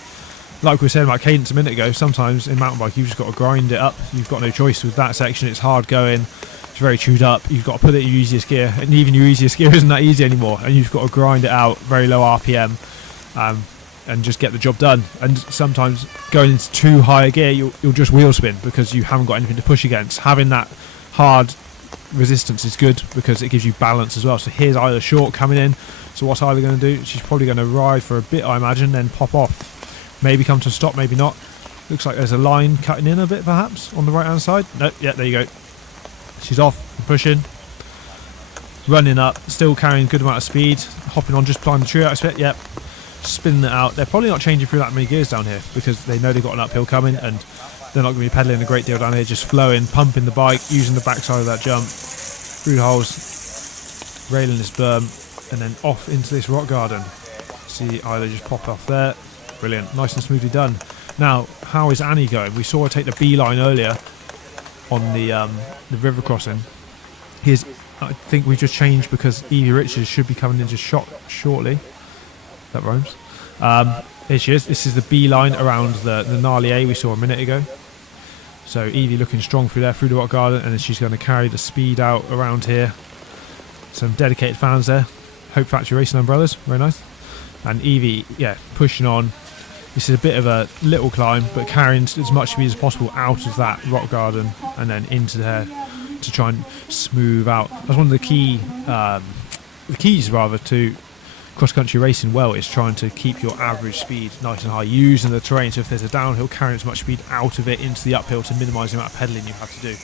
Like we were saying about cadence a minute ago, sometimes in mountain bike you've just got to grind it up. You've got no choice with that section. It's hard going. It's very chewed up. You've got to put it in your easiest gear, and even your easiest gear isn't that easy anymore. And you've got to grind it out, very low RPM. And just get the job done. And sometimes going into too high a gear, you'll just wheel spin because you haven't got anything to push against. Having that hard resistance is good because it gives you balance as well. So here's Isla Short coming in. So what's Isla going to do? She's probably going to ride for a bit, I imagine, then pop off. Maybe come to a stop, maybe not. Looks like there's a line cutting in a bit, perhaps, on the right-hand side. No, yeah, there you go. She's off, pushing, running up, still carrying a good amount of speed, hopping on just behind the tree out of it, yep. Spinning it out. They're probably not changing through that many gears down here because they know they've got an uphill coming and they're not going to be pedalling a great deal down here, just flowing, pumping the bike, using the backside of that jump through the holes, railing this berm, and then off into this rock garden. See Isla just pop off there. Brilliant, nice and smoothly done. Now, how is Annie going? We saw her take the B line earlier on the river crossing. I think we just changed because Evie Richards should be coming into shot shortly. That rhymes. Here she is. This is the B line around the gnarly A we saw a minute ago. So Evie looking strong through there, through the rock garden, and then she's going to carry the speed out around here. Some dedicated fans there. Hope Factory Racing umbrellas, very nice. And Evie, yeah, pushing on. This is a bit of a little climb, but carrying as much speed as possible out of that rock garden and then into there to try and smooth out. That's one of the keys to cross-country racing well, is trying to keep your average speed nice and high, using the terrain. So if there's a downhill, carrying as much speed out of it into the uphill to minimise the amount of pedalling you have to do.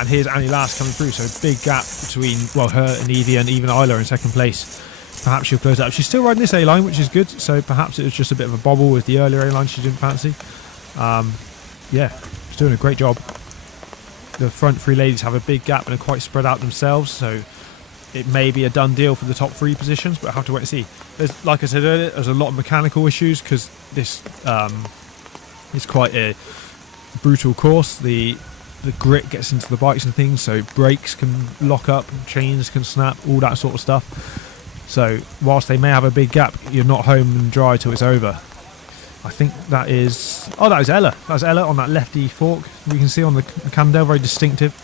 And here's Annie Last coming through, so a big gap between, well, her and Evie and even Isla in second place. Perhaps she'll close that up. She's still riding this A-line, which is good, so perhaps it was just a bit of a bobble with the earlier A-line she didn't fancy. Yeah, she's doing a great job. The front three ladies have a big gap and are quite spread out themselves, so it may be a done deal for the top three positions, but I'll have to wait and see. There's, like I said earlier, there's a lot of mechanical issues because this is quite a brutal course. The grit gets into the bikes and things, so brakes can lock up, chains can snap, all that sort of stuff. So whilst they may have a big gap, you're not home and dry till it's over. I think that is... Oh, that is Ella. That's Ella on that lefty fork. We can see on the Candel, very distinctive.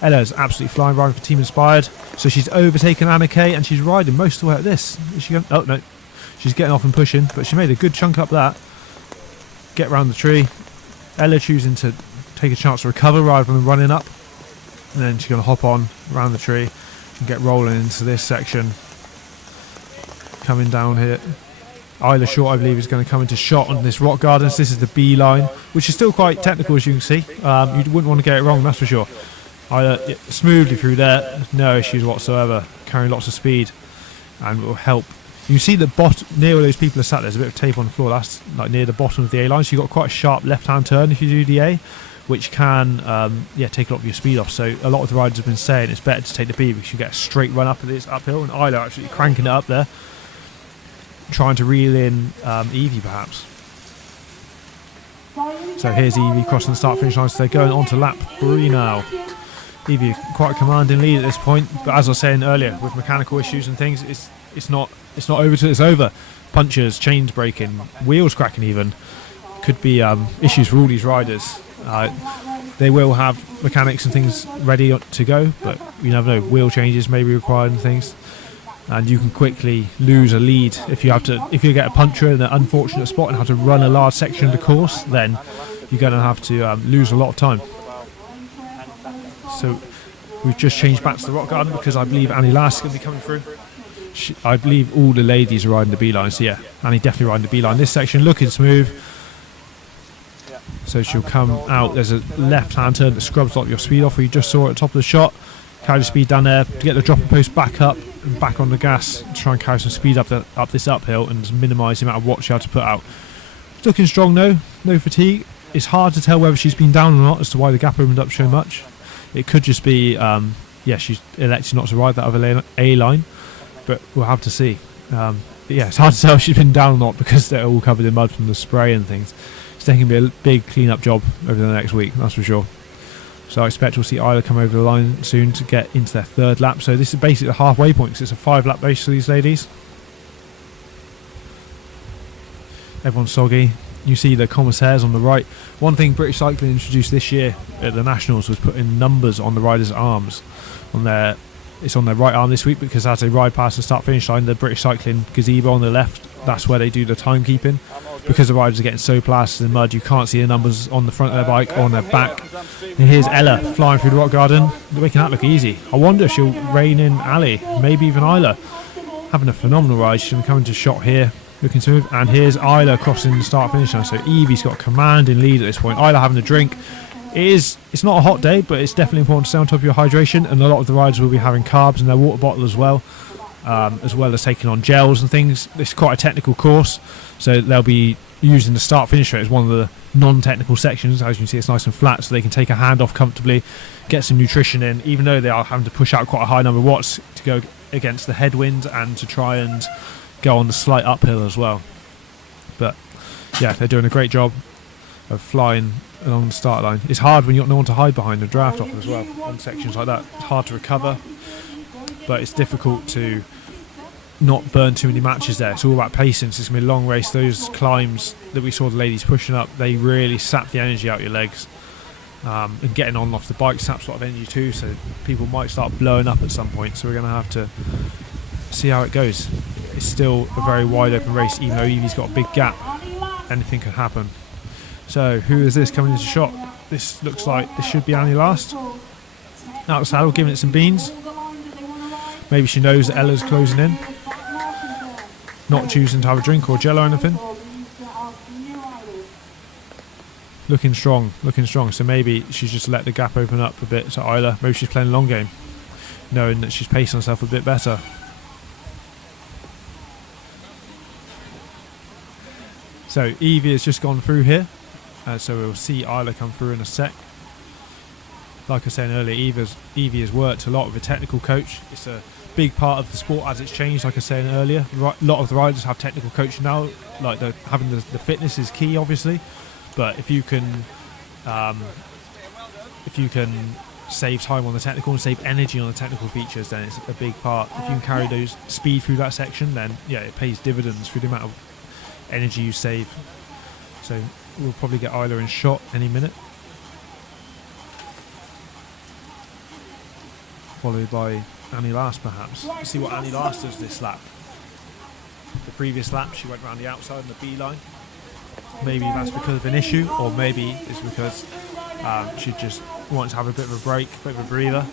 Ella's absolutely flying, riding for Team Inspired. So she's overtaken Anna Kay and she's riding most of the way up this. Is she going? Oh, no. She's getting off and pushing, but she made a good chunk up that. Get round the tree. Ella choosing to take a chance to recover rather than running up. And then she's going to hop on around the tree and get rolling into this section. Coming down here. Isla Short, I believe, is going to come into shot on this rock garden. So this is the B line, which is still quite technical, as you can see. You wouldn't want to get it wrong, that's for sure. Isla smoothly through there, no issues whatsoever, carrying lots of speed, and will help. You can see the near where those people are sat, there's a bit of tape on the floor. That's like near the bottom of the A line. So you've got quite a sharp left-hand turn if you do the A, which can take a lot of your speed off. So a lot of the riders have been saying it's better to take the B because you get a straight run up at this uphill, and Isla absolutely cranking it up there, trying to reel in Evie perhaps. So here's Evie crossing the start finish line, so they're going on to lap 3 now. Evie quite a commanding lead at this point, but as I was saying earlier, with mechanical issues and things, it's not over till it's over. Punctures, chains breaking, wheels cracking even. Could be issues for all these riders. They will have mechanics and things ready to go, but you never know, wheel changes may be required and things, and you can quickly lose a lead if you get a puncture in an unfortunate spot and have to run a large section of the course. Then you're going to have to lose a lot of time. So we've just changed back to the rock garden because I believe Annie Last is going to be coming through. I believe all the ladies are riding the beeline, so yeah, Annie definitely riding the beeline. This section looking smooth. So she'll come out. There's a left-hand turn that scrubs like your speed off, where you just saw at the top of the shot. Carry the speed down there to get the dropping post back up and back on the gas. Try and carry some speed up this uphill and just minimise the amount of watts you have to put out. Looking strong though, no fatigue. It's hard to tell whether she's been down or not as to why the gap opened up so much. It could just be, she's elected not to ride that other A line, but we'll have to see. It's hard to tell if she's been down or not because they're all covered in mud from the spray and things. It's going to be a big clean-up job over the next week, that's for sure. So I expect we'll see Isla come over the line soon to get into their 3rd lap. So this is basically the halfway point because it's a 5-lap race for these ladies. Everyone's soggy. You see the commissaires on the right. One thing British Cycling introduced this year at the Nationals was putting numbers on the riders' arms. It's on their right arm this week because as they ride past the start-finish line, the British Cycling gazebo on the left, that's where they do the timekeeping. Because the riders are getting so plastered in mud, you can't see the numbers on the front of their bike or on their back. And here's Ella flying through the rock garden, making that look easy. I wonder if she'll rein in Ali, maybe even Isla. Having a phenomenal ride. She's going to come into shot here, looking smooth. And here's Isla crossing the start-finish line. So Evie's got a commanding lead at this point. Isla having a drink. It's not a hot day, but it's definitely important to stay on top of your hydration. And a lot of the riders will be having carbs in their water bottle as well as taking on gels and things. It's quite a technical course, so they'll be using the start-finish rate as one of the non-technical sections. As you can see, it's nice and flat, so they can take a hand off comfortably, get some nutrition in, even though they are having to push out quite a high number of watts to go against the headwind and to try and go on the slight uphill as well. But yeah, they're doing a great job of flying along the start line. It's hard when you've got no one to hide behind and draft off as well on sections like that. It's hard to recover, but it's difficult to not burn too many matches there. It's all about patience. It's going to be a long race. Those climbs that we saw the ladies pushing up, they really sap the energy out of your legs, and getting on off the bike saps a lot of energy too, so people might start blowing up at some point. So we're going to have to see how it goes. It's still a very wide open race, even though Evie's got a big gap. Anything can happen. So who is this coming into shot? This looks like this should be Annie Last. Out of saddle, giving it some beans. Maybe she knows that Ella's closing in, not choosing to have a drink or gel or anything. Looking strong. So maybe she's just let the gap open up a bit to Isla. Maybe she's playing a long game, knowing that she's pacing herself a bit better. So Evie has just gone through here, so we'll see Isla come through in a sec. Like I was saying earlier, Evie has worked a lot with a technical coach. It's a big part of the sport as it's changed. Like I was saying earlier, a lot of the riders have technical coaching now. Like having the fitness is key, obviously, but if you can save time on the technical and save energy on the technical features, then it's a big part. If you can carry those speed through that section, then yeah, it pays dividends through the amount of energy you save. So we'll probably get Isla in shot any minute, followed by Annie Last perhaps. Let's see what Annie Last does this lap. The previous lap she went around the outside on the B line. Maybe that's because of an issue, or maybe it's because she just wants to have a bit of a break, a bit of a breather.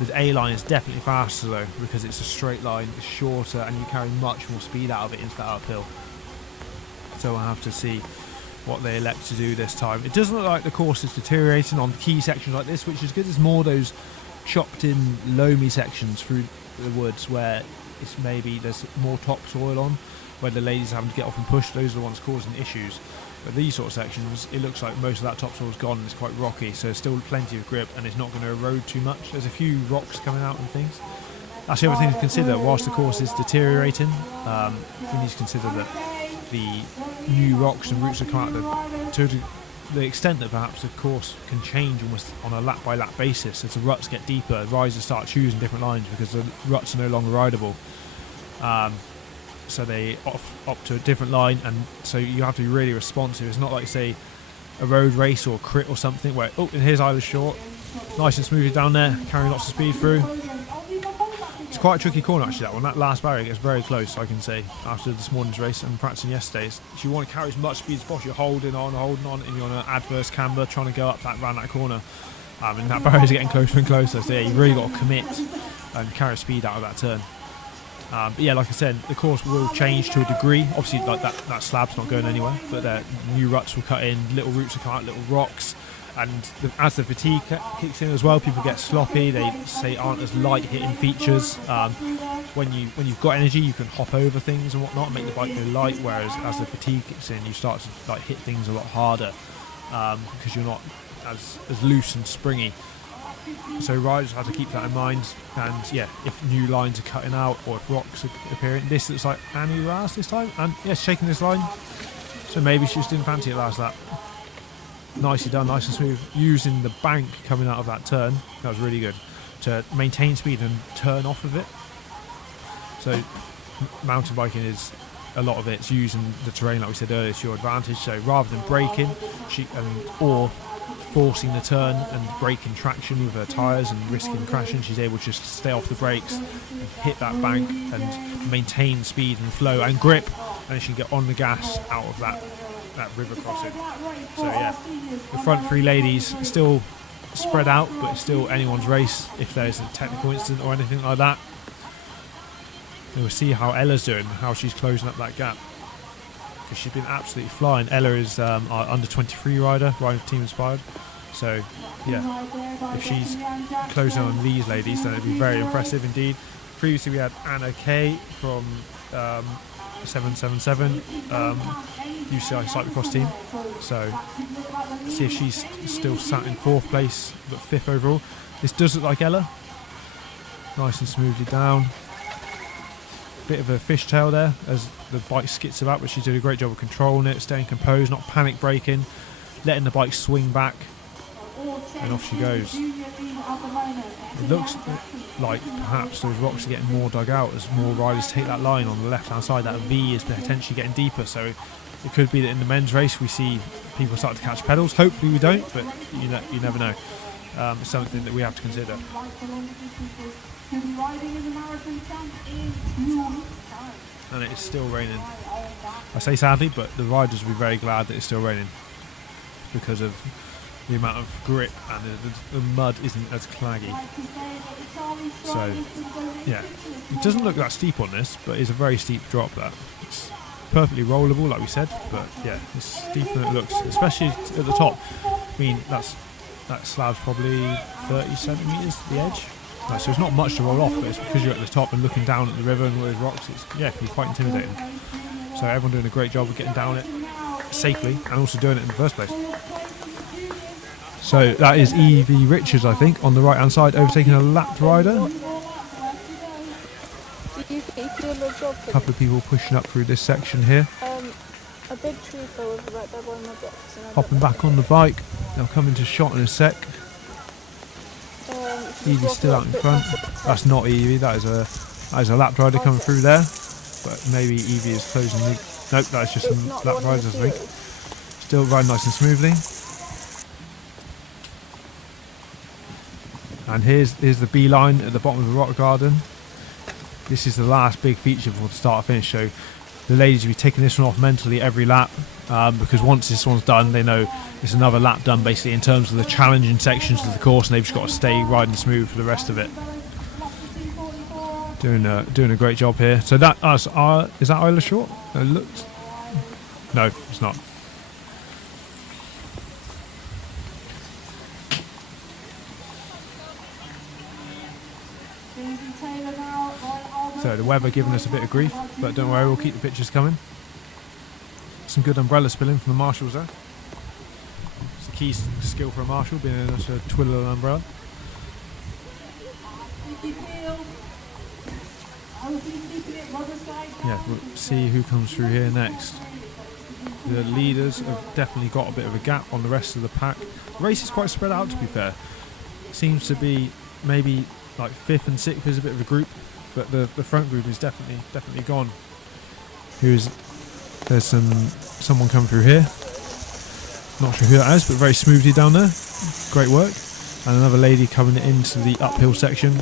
The A line is definitely faster though, because it's a straight line, it's shorter, and you carry much more speed out of it into that uphill. So I'll have to see what they elect to do this time. It doesn't look like the course is deteriorating on key sections like this, which is good. It's more those chopped in loamy sections through the woods where it's maybe there's more topsoil on, where the ladies are having to get off and push. Those are the ones causing issues. But these sort of sections, it looks like most of that topsoil is gone and it's quite rocky, so there's still plenty of grip and it's not going to erode too much. There's a few rocks coming out and things. That's the other thing to consider. Whilst the course is deteriorating, we need to consider that the new rocks and roots that come out the extent that perhaps the course can change almost on a lap by lap basis as the ruts get deeper. Riders start choosing different lines because the ruts are no longer rideable. So they opt to a different line, and so you have to be really responsive. It's not like, say, a road race or a crit or something where, oh, and here's Isla Short, nice and smoothly down there, carrying lots of speed through. It's quite a tricky corner actually, that one. That last barrier gets very close, I can say, after this morning's race and practicing yesterday's. If you want to carry as much speed as possible, you're holding on, and you're on an adverse camber, trying to go up around that corner. And that barrier's getting closer and closer, so yeah, you've really got to commit and carry speed out of that turn. But yeah, like I said, the course will change to a degree. Obviously, like that slab's not going anywhere, but new ruts will cut in, little roots will come out, little rocks. And as the fatigue kicks in as well, people get sloppy. They say aren't as light hitting features. When you've got energy, you can hop over things and whatnot, and make the bike go light. Whereas as the fatigue kicks in, you start to like hit things a lot harder because you're not as loose and springy. So riders have to keep that in mind. And yeah, if new lines are cutting out or if rocks are appearing, this looks like Annie Raz this time, and yeah, shaking this line. So maybe she just didn't fancy it last lap. Nicely done, nice and smooth. Using the bank coming out of that turn, that was really good to maintain speed and turn off of it. So mountain biking is a lot of it's using the terrain, like we said earlier, to your advantage. So rather than braking or forcing the turn and breaking traction with her tyres and risking crashing, she's able to just stay off the brakes and hit that bank and maintain speed and flow and grip, and she can get on the gas out of that river crossing. So yeah, the front three ladies still spread out, but it's still anyone's race if there's a technical incident or anything like that. And we'll see how Ella's doing, how she's closing up that gap, because she's been absolutely flying. Ella is our under 23 rider, riding for Team Inspired. So yeah, if she's closing on these ladies, then it'd be very impressive indeed. Previously we had Anna Kay from 777 UCI cyclocross team, so see if she's still sat in 4th place but 5th overall. This does look like Ella, nice and smoothly down. Bit of a fishtail there as the bike skits about, but she did a great job of controlling it, staying composed, not panic braking, letting the bike swing back, and off she goes. It looks like perhaps those rocks are getting more dug out as more riders take that line on the left hand side. That V is potentially getting deeper, so it could be that in the men's race we see people start to catch pedals. Hopefully we don't, but you never know. It's something that we have to consider. And it is still raining. I say sadly, but the riders will be very glad that it's still raining because of the amount of grip, and the mud isn't as claggy. So yeah, it doesn't look that steep on this, but it's a very steep drop. That it's perfectly rollable, like we said, but yeah, it's steeper than it looks, especially at the top. I mean, that slab's probably 30 centimetres to the edge. So it's not much to roll off, but it's because you're at the top and looking down at the river and all those rocks, it can be quite intimidating. So everyone doing a great job of getting down it safely and also doing it in the first place. So that is Evie Richards, I think, on the right hand side, overtaking a lapped rider. A couple of people pushing up through this section here. A big tree fell over right there by my box. Hopping back on the bike, they'll come into shot in a sec. Evie's still out in front. That's not Evie, that is a lap rider coming through there. But maybe Evie is closing the... Nope, that's just some lap riders, I think. Still riding nice and smoothly. And here's the B line at the bottom of the rock garden. This is the last big feature before the start finish, so the ladies will be taking this one off mentally every lap, because once this one's done, they know it's another lap done basically in terms of the challenging sections of the course, and they've just got to stay riding smooth for the rest of it. Doing a great job here. So that is that Isla Short? It looked. No, it's not. So the weather giving us a bit of grief, but don't worry, we'll keep the pictures coming. Some good umbrella spilling from the marshals there. It's a key skill for a marshal, being able to twiddle an umbrella. Yeah, we'll see who comes through here next. The leaders have definitely got a bit of a gap on the rest of the pack. The race is quite spread out, to be fair. Seems to be maybe like 5th and 6th is a bit of a group, but the front group is definitely gone. There's someone come through here. Not sure who that is, but very smoothly down there. Great work. And another lady coming into the uphill section.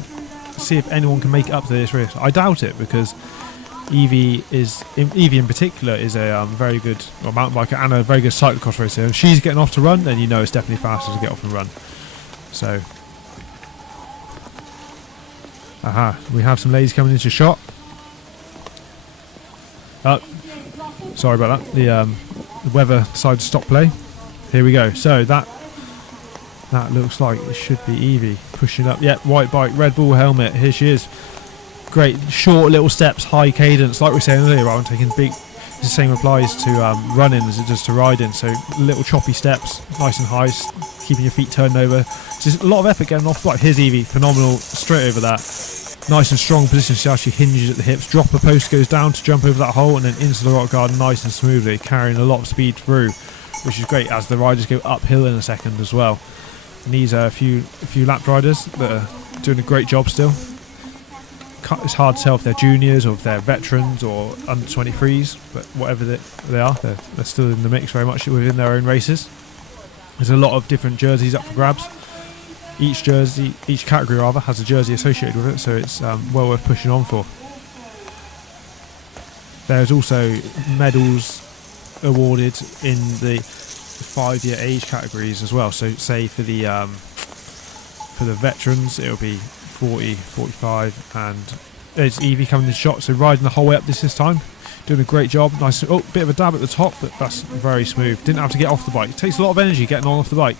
See if anyone can make it up to this race. I doubt it, because Evie in particular is a very good mountain biker and a very good cyclocross racer. If she's getting off to run, then you know it's definitely faster to get off and run. So, we have some ladies coming into shot. Sorry about that. The weather decided to stop play. Here we go. So that looks like it should be Evie pushing up. Yeah, white bike, Red Bull helmet. Here she is. Great short little steps, high cadence. Like we were saying earlier, I'm taking big. The same applies to running as it does to riding. So little choppy steps, nice and high, keeping your feet turned over. Just a lot of effort getting off the bike. Here's Evie, phenomenal, straight over that. Nice and strong position. She actually hinges at the hips. Drop the post, goes down to jump over that hole, and then into the rock garden, nice and smoothly, carrying a lot of speed through, which is great as the riders go uphill in a second as well. And these are a few lap riders that are doing a great job still. It's hard to tell if they're juniors or if they're veterans or under 23s, but whatever they are, they're still in the mix very much within their own races. There's a lot of different jerseys up for grabs. Each category rather, has a jersey associated with it, so it's well worth pushing on for. There's also medals awarded in the 5-year age categories as well. So say for the veterans, it'll be 40, 45, and there's Evie coming in shot, so riding the whole way up this time, doing a great job. Nice, bit of a dab at the top, but that's very smooth. Didn't have to get off the bike. It takes a lot of energy getting on off the bike.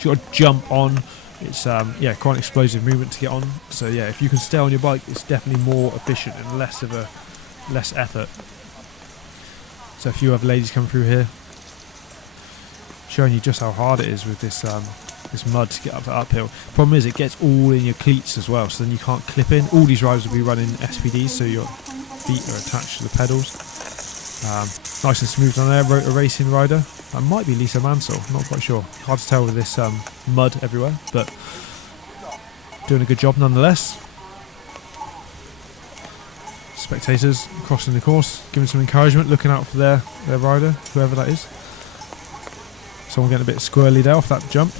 You've got to jump on. It's quite an explosive movement to get on. So yeah, if you can stay on your bike, it's definitely more efficient and less effort. So a few other ladies come through here, showing you just how hard it is with this mud to get up the uphill. Problem is it gets all in your cleats as well, so then you can't clip in. All these riders will be running SPDs, so your feet are attached to the pedals. Nice and smooth on there. A racing rider. That might be Lisa Mansell, not quite sure. Hard to tell with this mud everywhere, but doing a good job nonetheless. Spectators crossing the course, giving some encouragement, looking out for their rider, whoever that is. Someone getting a bit squirrely there off that jump.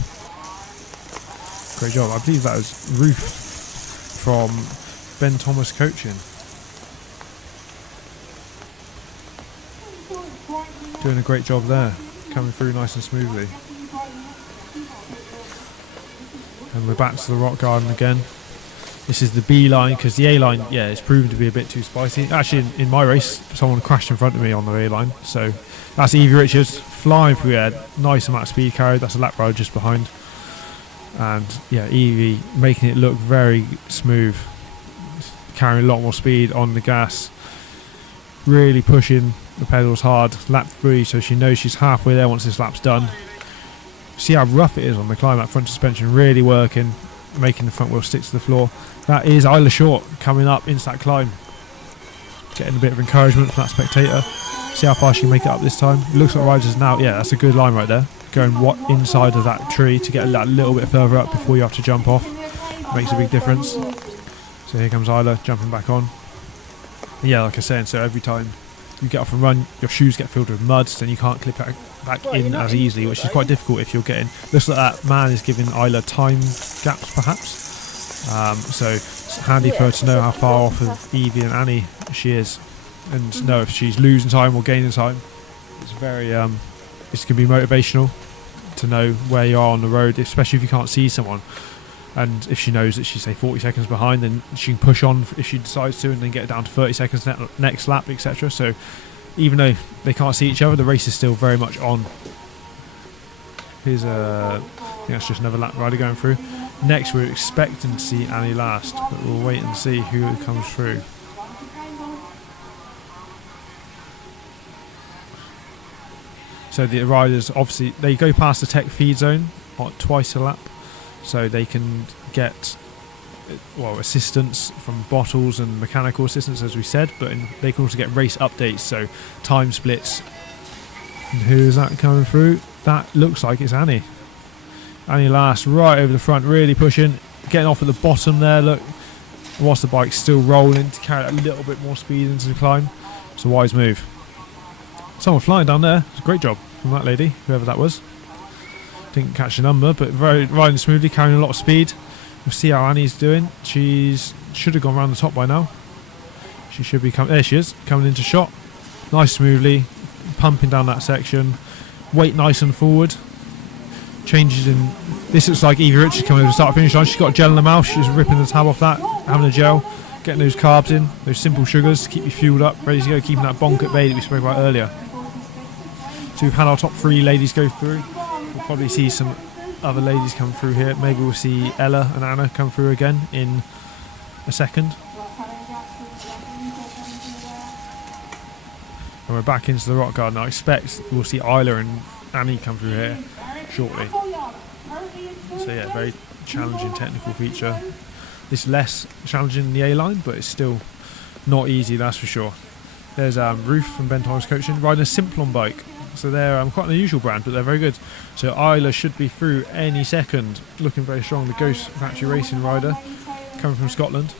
Great job. I believe that was Ruth from Ben Thomas Coaching. Doing a great job there, coming through nice and smoothly. And we're back to the rock garden again. This is the B line, because the A line, it's proven to be a bit too spicy. Actually, in my race, someone crashed in front of me on the A line. So that's Evie Richards flying through air, nice amount of speed carried. That's a lap rider just behind. And yeah, Evie making it look very smooth, carrying a lot more speed on the gas, really pushing the pedals hard. Lap 3, so she knows she's halfway there once this lap's done. See how rough it is on the climb. That front suspension really working, making the front wheel stick to the floor. That is Isla Short coming up into that climb, getting a bit of encouragement from that spectator. See how far she can make it up this time. It looks like riders now, that's a good line right there, going inside of that tree to get that little bit further up before you have to jump off. Makes a big difference. So here comes Isla jumping back on. And yeah, like I was saying, so every time you get off and run, your shoes get filled with mud, so then you can't clip back in as easily, which is quite difficult if you're getting. Looks like that man is giving Isla time gaps, perhaps. So it's handy for her to know how far off of Evie and Annie she is, and know if she's losing time or gaining time. It's very it's going to be motivational to know where you are on the road, especially if you can't see someone. And if she knows that she's, say, 40 seconds behind, then she can push on if she decides to, and then get it down to 30 seconds next lap, etc. So even though they can't see each other, the race is still very much on. Here's I think that's just another lap rider going through. Next, we're expecting to see Annie last, but we'll wait and see who comes through. So the riders, obviously, they go past the tech feed zone twice a lap, so they can get assistance from bottles and mechanical assistance, as we said, but they can also get race updates, so time splits, And who's that coming through? That looks like it's Annie. Annie last, right over the front, really pushing, getting off at the bottom there. Look, whilst the bike's still rolling to carry a little bit more speed into the climb. It's a wise move. Someone flying down there. It's a great job from that lady, whoever that was. Didn't catch a number, but very riding smoothly, carrying a lot of speed. We'll see how Annie's doing. She's should have gone around the top by now. She should be coming. There she is, coming into shot. Nice, smoothly, pumping down that section. Weight nice and forward. Changes in. This looks like Evie Richards coming over the start finish line. She's got a gel in her mouth. She's ripping the tab off that, having a gel, getting those carbs in, those simple sugars to keep you fueled up, ready to go, keeping that bonk at bay that we spoke about earlier. So we've had our top 3 ladies go through. We'll probably see some other ladies come through here. Maybe we'll see Ella and Anna come through again in a second. And we're back into the rock garden. I expect we'll see Isla and Annie come through here shortly. So yeah, very challenging technical feature. It's less challenging than the A-line, but it's still not easy, that's for sure. There's Ruth from Ben Thomas Coaching, riding a Simplon bike. So they're quite an unusual brand, but they're very good. So Isla should be through any second, looking very strong. The Ghost Factory Racing rider, coming from Scotland.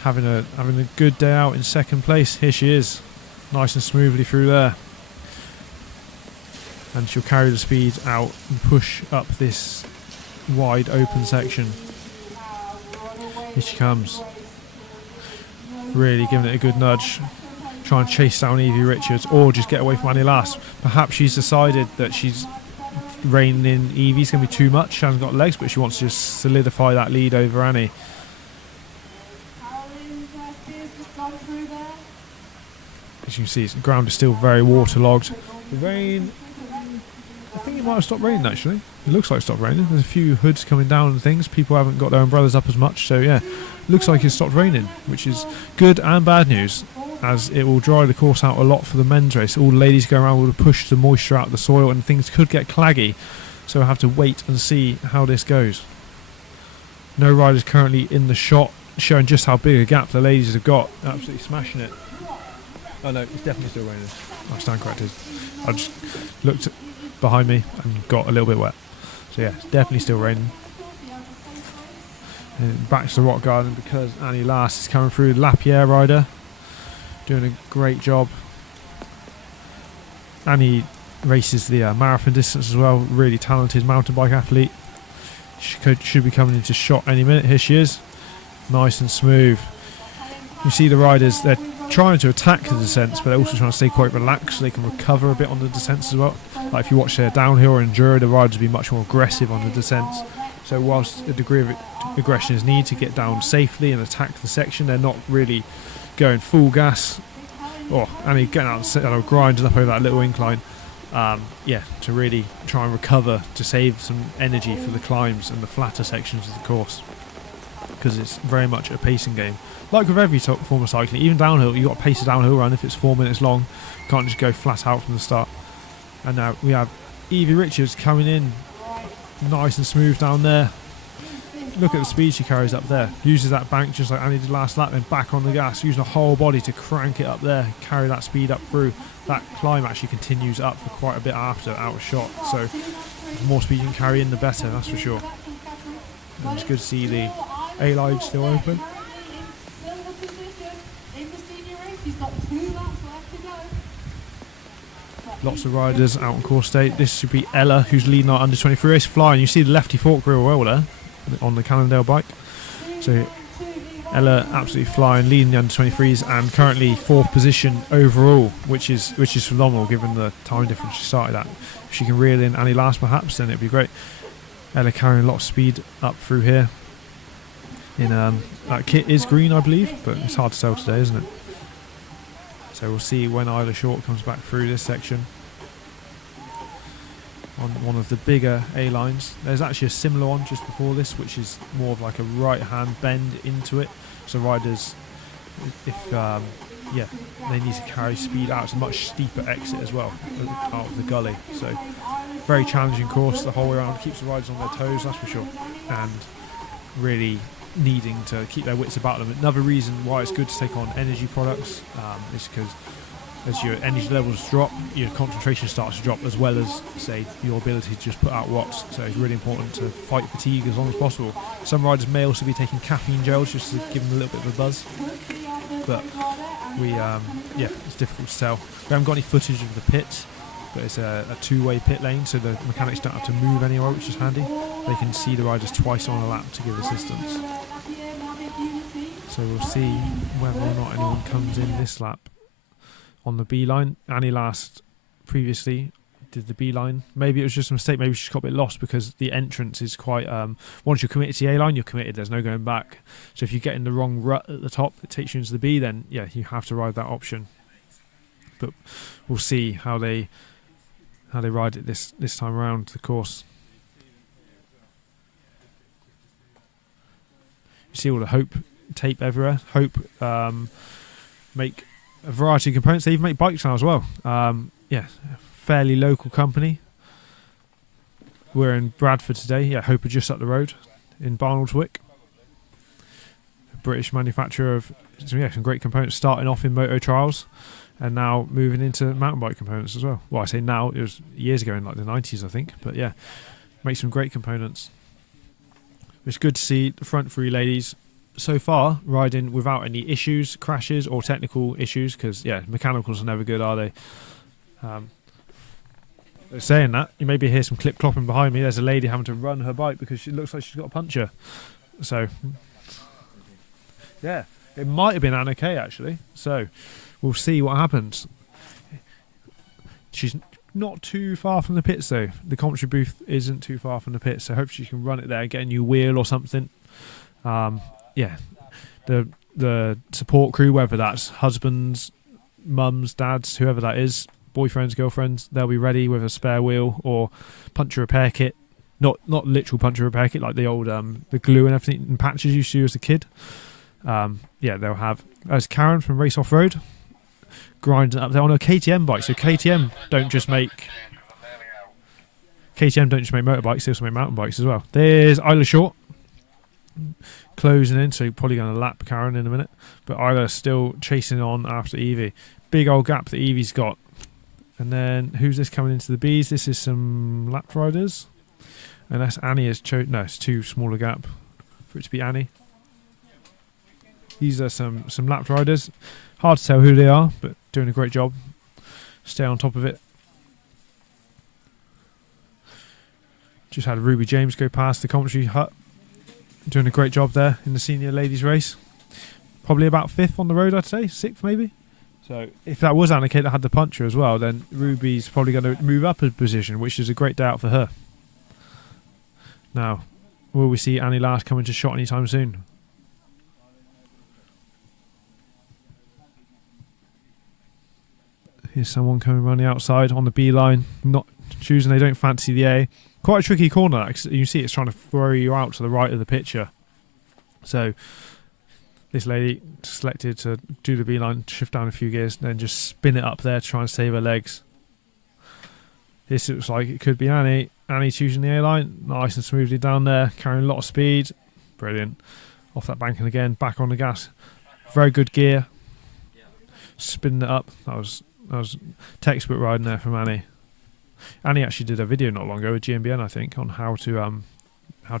Having a good day out in second place. Here she is, nice and smoothly through there. And she'll carry the speed out and push up this wide open section. Here she comes. Really giving it a good nudge. Try and chase down Evie Richards or just get away from Annie last. Perhaps she's decided that she's reining in Evie's going to be too much. She hasn't got legs, but she wants to just solidify that lead over Annie. As you can see, the ground is still very waterlogged. The rain, I think it might have stopped raining actually. It looks like it stopped raining. There's a few hoods coming down and things. People haven't got their umbrellas up as much, so yeah, looks like it stopped raining, which is good and bad news, as it will dry the course out a lot for the men's race. All the ladies go around will push the moisture out of the soil and things could get claggy, so we'll have to wait and see how this goes. No riders currently in the shot, showing just how big a gap the ladies have got. Absolutely smashing it. Oh no, it's definitely still raining. I stand corrected. I just looked behind me and got a little bit wet. So yeah, it's definitely still raining. And back to the rock garden because Annie Last is coming through. Lapierre rider, doing a great job. Annie races the marathon distance as well. Really talented mountain bike athlete. She should be coming into shot any minute. Here she is, nice and smooth. You see the riders, they're trying to attack the descents, but they're also trying to stay quite relaxed so they can recover a bit on the descents as well. Like if you watch their downhill or enduro, the riders will be much more aggressive on the descents. So whilst a degree of aggression is needed to get down safely and attack the section, they're not really going full gas. Annie getting out and grinding up over that little incline. To really try and recover to save some energy for the climbs and the flatter sections of the course, because it's very much a pacing game. Like with every form of cycling, even downhill, you've got to pace a downhill run. If it's 4 minutes long, you can't just go flat out from the start. And now we have Evie Richards coming in nice and smooth down there. Look at the speed she carries up there. Uses that bank just like Annie did last lap, then back on the gas, using her whole body to crank it up there, carry that speed up through. That climb actually continues up for quite a bit after out of shot, so the more speed you can carry in, the better, that's for sure. And it's good to see the A-line still open. Lots of riders out on course day. This should be Ella, who's leading our under 23 race, flying. You see the lefty fork real well there on the Cannondale bike. So Ella absolutely flying, leading the under 23s, and currently 4th position overall, which is phenomenal given the time difference she started at. If she can reel in Annie Last perhaps, then it'd be great. Ella carrying a lot of speed up through here. That kit is green, I believe, but it's hard to tell today, isn't it? So we'll see when Isla Short comes back through this section on one of the bigger A-lines. There's actually a similar one just before this, which is more of like a right-hand bend into it. So riders, if they need to carry speed out. It's a much steeper exit as well, out of the gully. So very challenging course the whole way around. Keeps the riders on their toes, that's for sure. And really needing to keep their wits about them. Another reason why it's good to take on energy products is because as your energy levels drop, your concentration starts to drop, as well as, say, your ability to just put out watts. So it's really important to fight fatigue as long as possible. Some riders may also be taking caffeine gels just to give them a little bit of a buzz. But it's difficult to tell. We haven't got any footage of the pit, but it's a two-way pit lane, so the mechanics don't have to move anywhere, which is handy. They can see the riders twice on a lap to give assistance. So we'll see whether or not anyone comes in this lap on the B line. Annie last previously did the B line. Maybe it was just a mistake. Maybe she just got a bit lost because the entrance is quite. Once you're committed to the A line, you're committed. There's no going back. So if you get in the wrong rut at the top, it takes you into the B. Then yeah, you have to ride that option. But we'll see how they ride it this time around the course. You see all the Hope tape everywhere. Hope make a variety of components. They even make bikes now as well. Fairly local company. We're in Bradford today. Yeah, Hope are just up the road in Barnoldswick. A British manufacturer of some great components, starting off in moto trials and now moving into mountain bike components as well. Well, I say now, it was years ago in like the 90s, I think. But yeah, make some great components. It's good to see the front three ladies so far riding without any issues, crashes or technical issues, because mechanicals are never good, are they? Saying that, you maybe hear some clip clopping behind me. There's a lady having to run her bike because she looks like she's got a puncture. So yeah, it might have been Anna Kay actually. So we'll see what happens. She's not too far from the pits though. The commentary booth isn't too far from the pits, so hopefully she can run it there, get a new wheel or something. The support crew, whether that's husbands, mums, dads, whoever that is, boyfriends, girlfriends, they'll be ready with a spare wheel or puncture repair kit. Not literal puncture repair kit like the old the glue and everything and patches you used to use as a kid. They'll have. As Karen from Race Off Road grinding up there on a KTM bike. So KTM don't just make motorbikes, they also make mountain bikes as well. There's Isla Short closing in, so probably going to lap Karen in a minute. But Isla's still chasing on after Evie. Big old gap that Evie's got. And then who's this coming into the Bs? This is some lap riders. And that's Annie is it's too small a gap for it to be Annie. These are some lap riders. Hard to tell who they are, but doing a great job. Stay on top of it. Just had Ruby James go past the commentary hut. Doing a great job there in the senior ladies race. Probably about 5th on the road, I'd say. 6th maybe. So if that was Anna Kate that had the puncher as well, then Ruby's probably going to move up a position, which is a great day out for her. Now, will we see Annie Last come into shot anytime soon? Here's someone coming around the outside on the B line, not choosing. They don't fancy the A. Quite a tricky corner. You see it's trying to throw you out to the right of the picture. So this lady selected to do the B line, shift down a few gears, then just spin it up there to try and save her legs. This looks like it could be Annie. Annie choosing the A line, nice and smoothly down there, carrying a lot of speed. Brilliant. Off that banking again, back on the gas. Very good gear. Spinning it up. That was textbook riding there from Annie. Annie actually did a video not long ago with GMBN, I think, on how to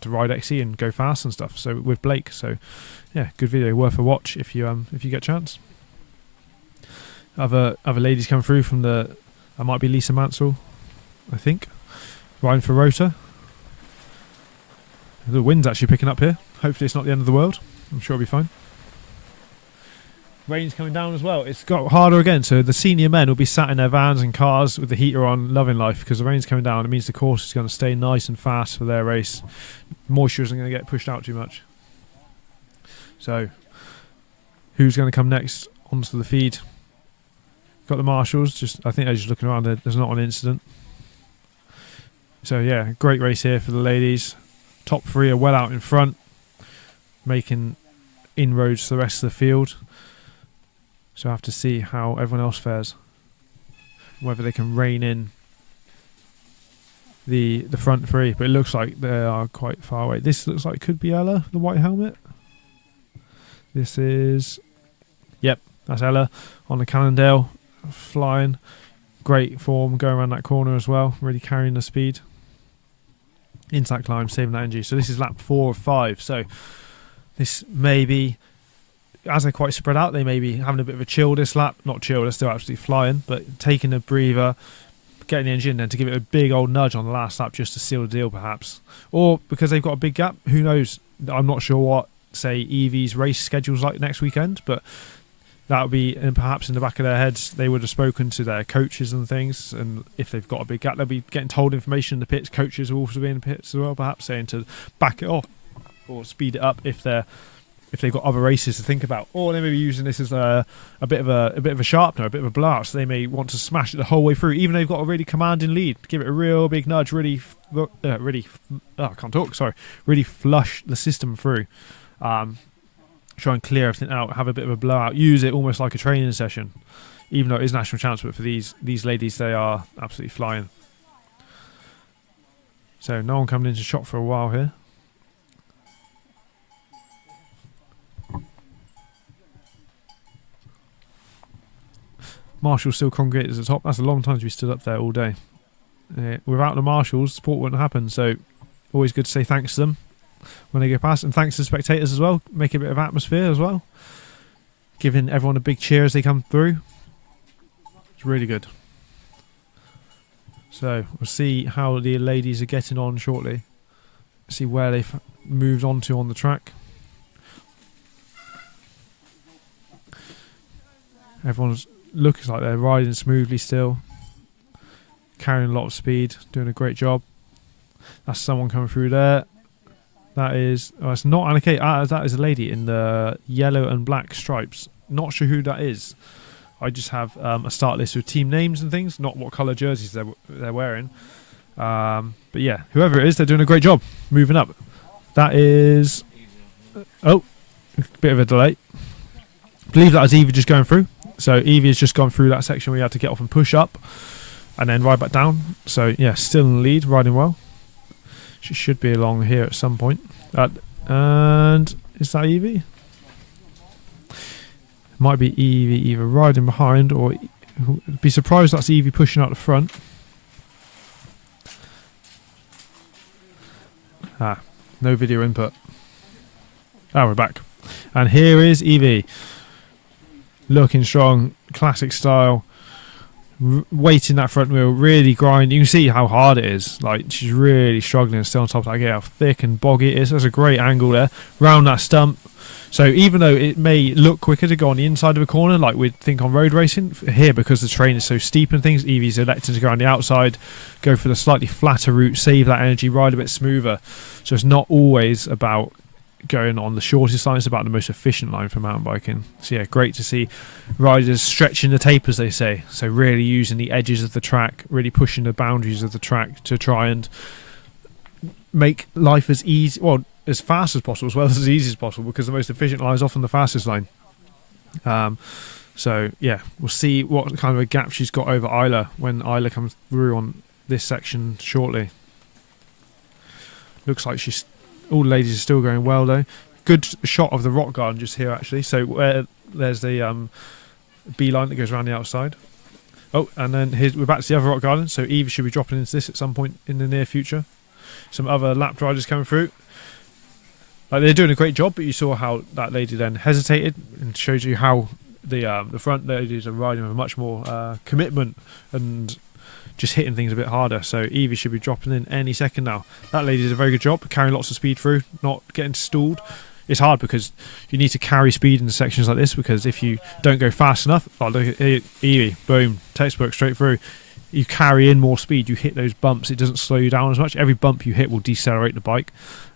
ride XC and go fast and stuff. So with Blake, so yeah, good video, worth a watch if you get a chance. Other ladies come through from that might be Lisa Mansell, I think, riding for Rota. The wind's actually picking up here. Hopefully it's not the end of the world. I'm sure it'll be fine. Rain's coming down as well. It's got harder again, so the senior men will be sat in their vans and cars with the heater on, loving life, because the rain's coming down. It means the course is going to stay nice and fast for their race. Moisture isn't going to get pushed out too much. So, who's going to come next onto the feed? Got the marshals. I think they're just looking around. There's not an incident. So yeah, great race here for the ladies. Top 3 are well out in front, making inroads to the rest of the field. So I have to see how everyone else fares. Whether they can rein in the front 3. But it looks like they are quite far away. This looks like it could be Ella, the white helmet. This is... Yep, that's Ella on the Cannondale. flying. Great form going around that corner as well, really carrying the speed. Into that climb, saving that energy. So this is lap 4 of 5. So this may be, as they're quite spread out, they may be having a bit of a chill this lap. Not chill, they're still absolutely flying, but taking a breather, getting the engine in then to give it a big old nudge on the last lap just to seal the deal perhaps. Or because they've got a big gap, who knows. I'm not sure what, say, Evie's race schedule's like next weekend, but that would be, and perhaps in the back of their heads, they would have spoken to their coaches and things. And if they've got a big gap, they'll be getting told information in the pits. Coaches will also be in the pits as well, perhaps saying to back it off or speed it up if they've got other races to think about. Or they may be using this as a bit of a sharpener, a bit of a blast. They may want to smash it the whole way through, even though they've got a really commanding lead. Give it a real big nudge, really flush the system through. Try and clear everything out, have a bit of a blowout, use it almost like a training session, even though it is national champs. But for these ladies, they are absolutely flying. So no one coming into shot for a while here. Marshall still congregated at the top. That's a long time to be stood up there all day. Without the marshals, sport wouldn't happen. So always good to say thanks to them when they go past, and thanks to the spectators as well. Make a bit of atmosphere as well, giving everyone a big cheer as they come through. It's really good. So we'll see how the ladies are getting on shortly. See where they've moved on to on the track. Everyone's looks like they're riding smoothly still, carrying a lot of speed, doing a great job. That's someone coming through there. That is, it's not Annika. That is a lady in the yellow and black stripes. Not sure who that is. I just have a start list with team names and things, not what colour jerseys they're wearing. But yeah, whoever it is, they're doing a great job moving up. That is, oh, a bit of a delay. I believe that was Evie just going through. So Evie has just gone through that section where you had to get off and push up and then ride back down. So yeah, still in the lead, riding well. She should be along here at some point. And is that Evie? Might be Evie either riding behind or be surprised that's Evie pushing out the front. No video input. We're back. And here is Evie. Looking strong, classic style. Weighting that front wheel, really grinding. You can see how hard it is. Like, she's really struggling still on top of that gear. How thick and boggy it is. That's a great angle there. Round that stump. So even though it may look quicker to go on the inside of a corner, like we'd think on road racing, here, because the terrain is so steep and things, Evie's electing to go on the outside, go for the slightly flatter route, save that energy, ride a bit smoother. So it's not always about going on the shortest line, it's about the most efficient line for mountain biking. So yeah, great to see riders stretching the tape, as they say. So really using the edges of the track, really pushing the boundaries of the track to try and make life as easy, well, as fast as possible, as well as easy as possible, because the most efficient line is often the fastest line. So yeah, we'll see what kind of a gap she's got over Isla when Isla comes through on this section shortly. Looks like she's, all the ladies are still going well though. Good shot of the rock garden just here actually. So where there's the B line that goes around the outside. Oh, and then we're back to the other rock garden. So Eve should be dropping into this at some point in the near future. Some other lap riders coming through. Like, they're doing a great job, but you saw how that lady then hesitated, and shows you how the front ladies are riding with much more commitment and just hitting things a bit harder. So Evie should be dropping in any second now. That lady did a very good job carrying lots of speed through, not getting stalled. It's hard because you need to carry speed in sections like this, because if you don't go fast enough, look at Evie, boom, textbook straight through. You carry in more speed, you hit those bumps, it doesn't slow you down as much. Every bump you hit will decelerate the bike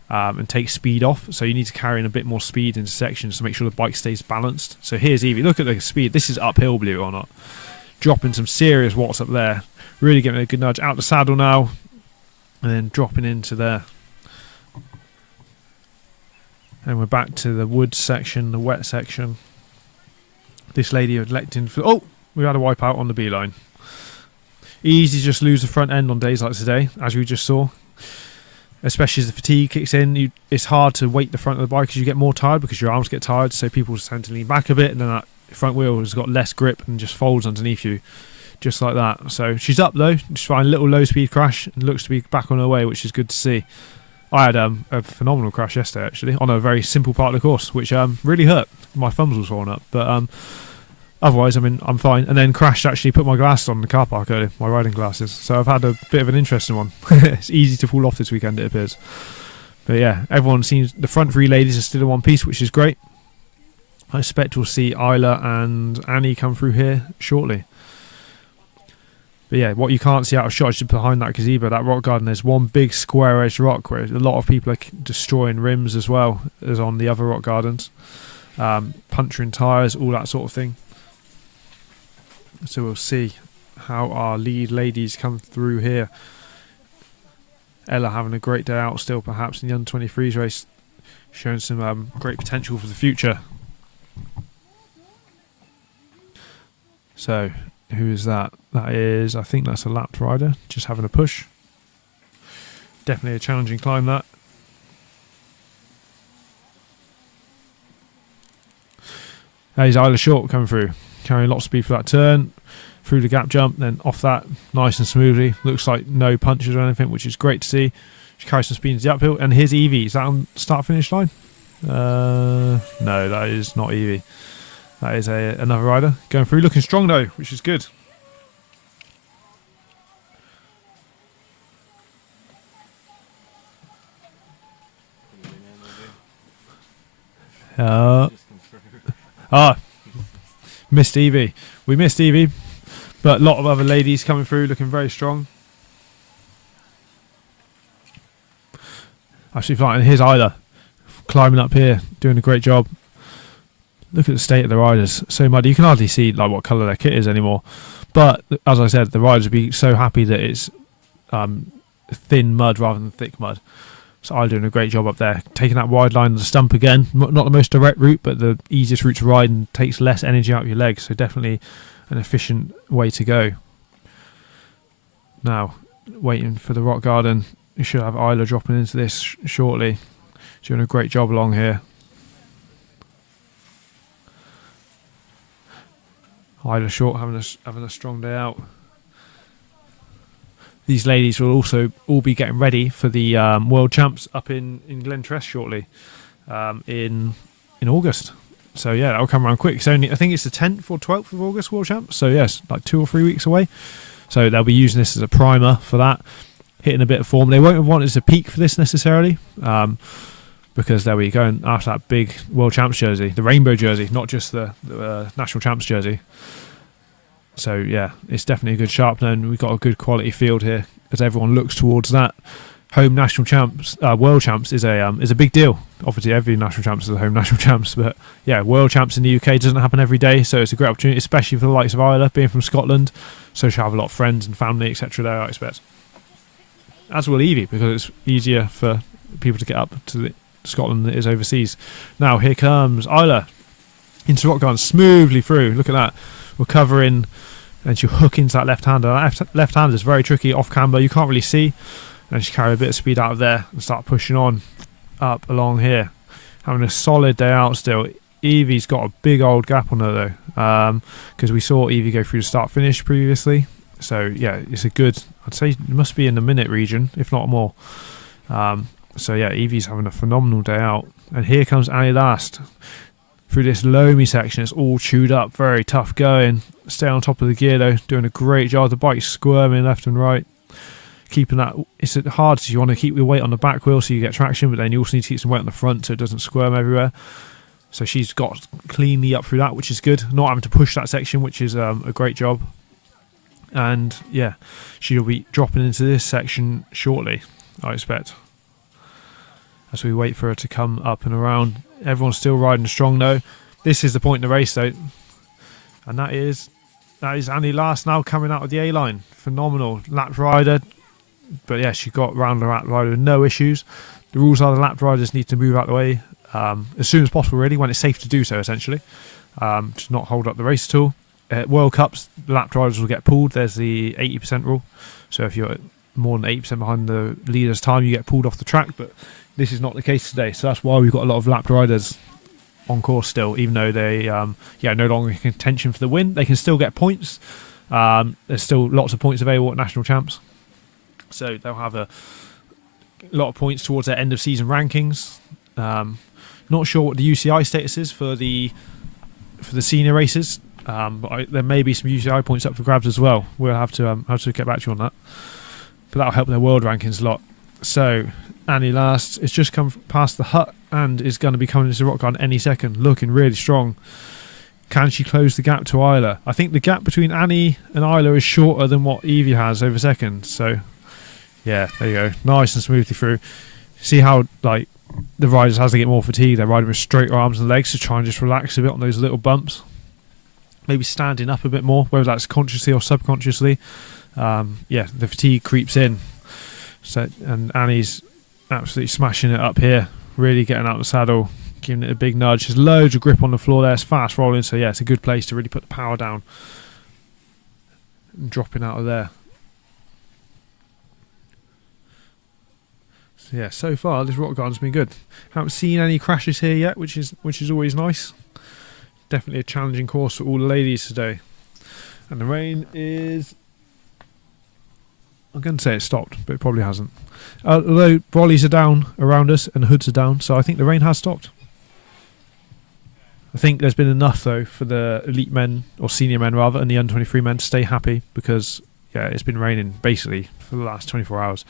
and take speed off. So you need to carry in a bit more speed into sections to make sure the bike stays balanced. So here's Evie. Look at the speed. This is uphill, believe it or not. Dropping some serious watts up there. Really getting a good nudge. Out the saddle now. And then dropping into there. And we're back to the wood section, the wet section. This lady electing for... Oh! We had a wipe out on the B line. Easy to just lose the front end on days like today, as we just saw. Especially as the fatigue kicks in, it's hard to weight the front of the bike as you get more tired, because your arms get tired, so people tend to lean back a bit, and then that front wheel has got less grip and just folds underneath you, just like that. So she's up though, just fine. Little low speed crash and looks to be back on her way, which is good to see. I had a phenomenal crash yesterday actually on a very simple part of the course, which really hurt. My thumbs were swollen up, but otherwise, I mean, I'm fine. And then crashed actually, put my glasses on in the car park earlier, my riding glasses. So I've had a bit of an interesting one. It's easy to fall off this weekend, it appears. But yeah, everyone seems, the front three ladies are still in one piece, which is great. I expect we'll see Isla and Annie come through here shortly. But yeah, what you can't see out of shot is just behind that gazebo, that rock garden, there's one big square edged rock where a lot of people are destroying rims as well as on the other rock gardens. Puncturing tyres, all that sort of thing. So we'll see how our lead ladies come through here. Ella having a great day out still, perhaps in the under-23s race, showing some great potential for the future. So who is that? That is, I think that's a lapped rider, just having a push. Definitely a challenging climb, that. There's Isla Short coming through, carrying lots of speed for that turn, through the gap jump, then off that nice and smoothly. Looks like no punches or anything, which is great to see. She carries some speed into the uphill, and here's Evie. Is that on start finish line? No, that is not Evie. That is another rider going through, looking strong though, which is good. Missed Evie. We missed Evie, but a lot of other ladies coming through looking very strong. Absolutely fine. And here's Isla climbing up here, doing a great job. Look at the state of the riders. So muddy. You can hardly see like what colour their kit is anymore. But as I said, the riders would be so happy that it's thin mud rather than thick mud. So I'm doing a great job up there, taking that wide line of the stump again. Not the most direct route, but the easiest route to ride and takes less energy out of your legs. So definitely an efficient way to go. Now, waiting for the rock garden. You should have Isla dropping into this shortly. She's doing a great job along here. Isla Short having a strong day out. These ladies will also all be getting ready for the World Champs up in Glentress shortly, in August. So yeah, that'll come around quick. It's only, I think it's the 10th or 12th of August World Champs. So yes, like 2 or 3 weeks away. So they'll be using this as a primer for that, hitting a bit of form. They won't have wanted to peak for this necessarily, because they'll be going after that big World Champs jersey, the rainbow jersey, not just the National Champs jersey. So yeah, it's definitely a good sharpener, and we've got a good quality field here as everyone looks towards that. Home national champs, world champs is a big deal. Obviously, every national champs is a home national champs, but yeah, world champs in the UK doesn't happen every day, so it's a great opportunity, especially for the likes of Isla, being from Scotland. So she'll have a lot of friends and family, etc. there, I expect. As will Evie, because it's easier for people to get up to Scotland than it is overseas. Now here comes Isla into rock garden, smoothly through. Look at that. Recovering, and she'll hook into that left-hander. That left-hander is very tricky off camber. You can't really see, and she carry a bit of speed out of there and start pushing on up along here. Having a solid day out still. Evie's got a big old gap on her though, because we saw Evie go through the start-finish previously. So yeah, it's a good. I'd say it must be in the minute region, if not more. So yeah, Evie's having a phenomenal day out, and here comes Annie last. Through this loamy section, it's all chewed up, very tough going. Stay on top of the gear though, doing a great job. The bike's squirming left and right, keeping that. It's hard, so you want to keep your weight on the back wheel so you get traction, but then you also need to keep some weight on the front so it doesn't squirm everywhere. So she's got cleanly up through that, which is good. Not having to push that section, which is a great job. And yeah, she'll be dropping into this section shortly, I expect, as we wait for her to come up and around. Everyone's still riding strong though. This is the point in the race though, and that is Annie last now coming out of the A line. Phenomenal lapped rider, but yeah, she got round the lapped rider with no issues. The rules are the lapped riders need to move out the way as soon as possible, really, when it's safe to do so, essentially, to not hold up the race at all. At World Cups, the lapped riders will get pulled. There's the 80% rule, so if you're more than 80% behind the leader's time, you get pulled off the track, but this is not the case today, so that's why we've got a lot of lapped riders on course still, even though they no longer in contention for the win. They can still get points. There's still lots of points available at national champs, so they'll have a lot of points towards their end of season rankings. Not sure what the UCI status is for the senior races, but there may be some UCI points up for grabs as well. We'll have to get back to you on that, but that'll help their world rankings a lot. So Annie last, it's just come past the hut and is going to be coming into the rock garden any second, looking really strong. Can she close the gap to Isla? I think the gap between Annie and Isla is shorter than what Evie has over second. So yeah, there you go, nice and smoothly through. See how like the riders, as they get more fatigued, they're riding with straight arms and legs to try and just relax a bit on those little bumps. Maybe standing up a bit more, whether that's consciously or subconsciously. The fatigue creeps in. So, and Annie's absolutely smashing it up here, really getting out of the saddle, giving it a big nudge. There's loads of grip on the floor there. It's fast rolling, so yeah, it's a good place to really put the power down and dropping out of there. So yeah, so far this rock garden's been good. Haven't seen any crashes here yet, which is always nice. Definitely a challenging course for all the ladies today. And the rain is, I'm going to say it stopped, but it probably hasn't. Although brollies are down around us and hoods are down, so I think the rain has stopped. I think there's been enough, though, for the elite men, or senior men rather, and the under-23 men to stay happy, because yeah, it's been raining basically for the last 24 hours.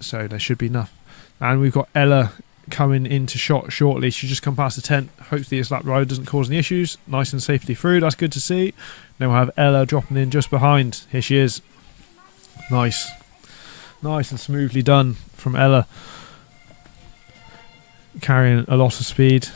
So there should be enough. And we've got Ella coming into shot shortly. She's just come past the tent. Hopefully this lap rider doesn't cause any issues. Nice and safely through. That's good to see. Then we'll have Ella dropping in just behind. Here she is. Nice and smoothly done from Ella, carrying a lot of speed.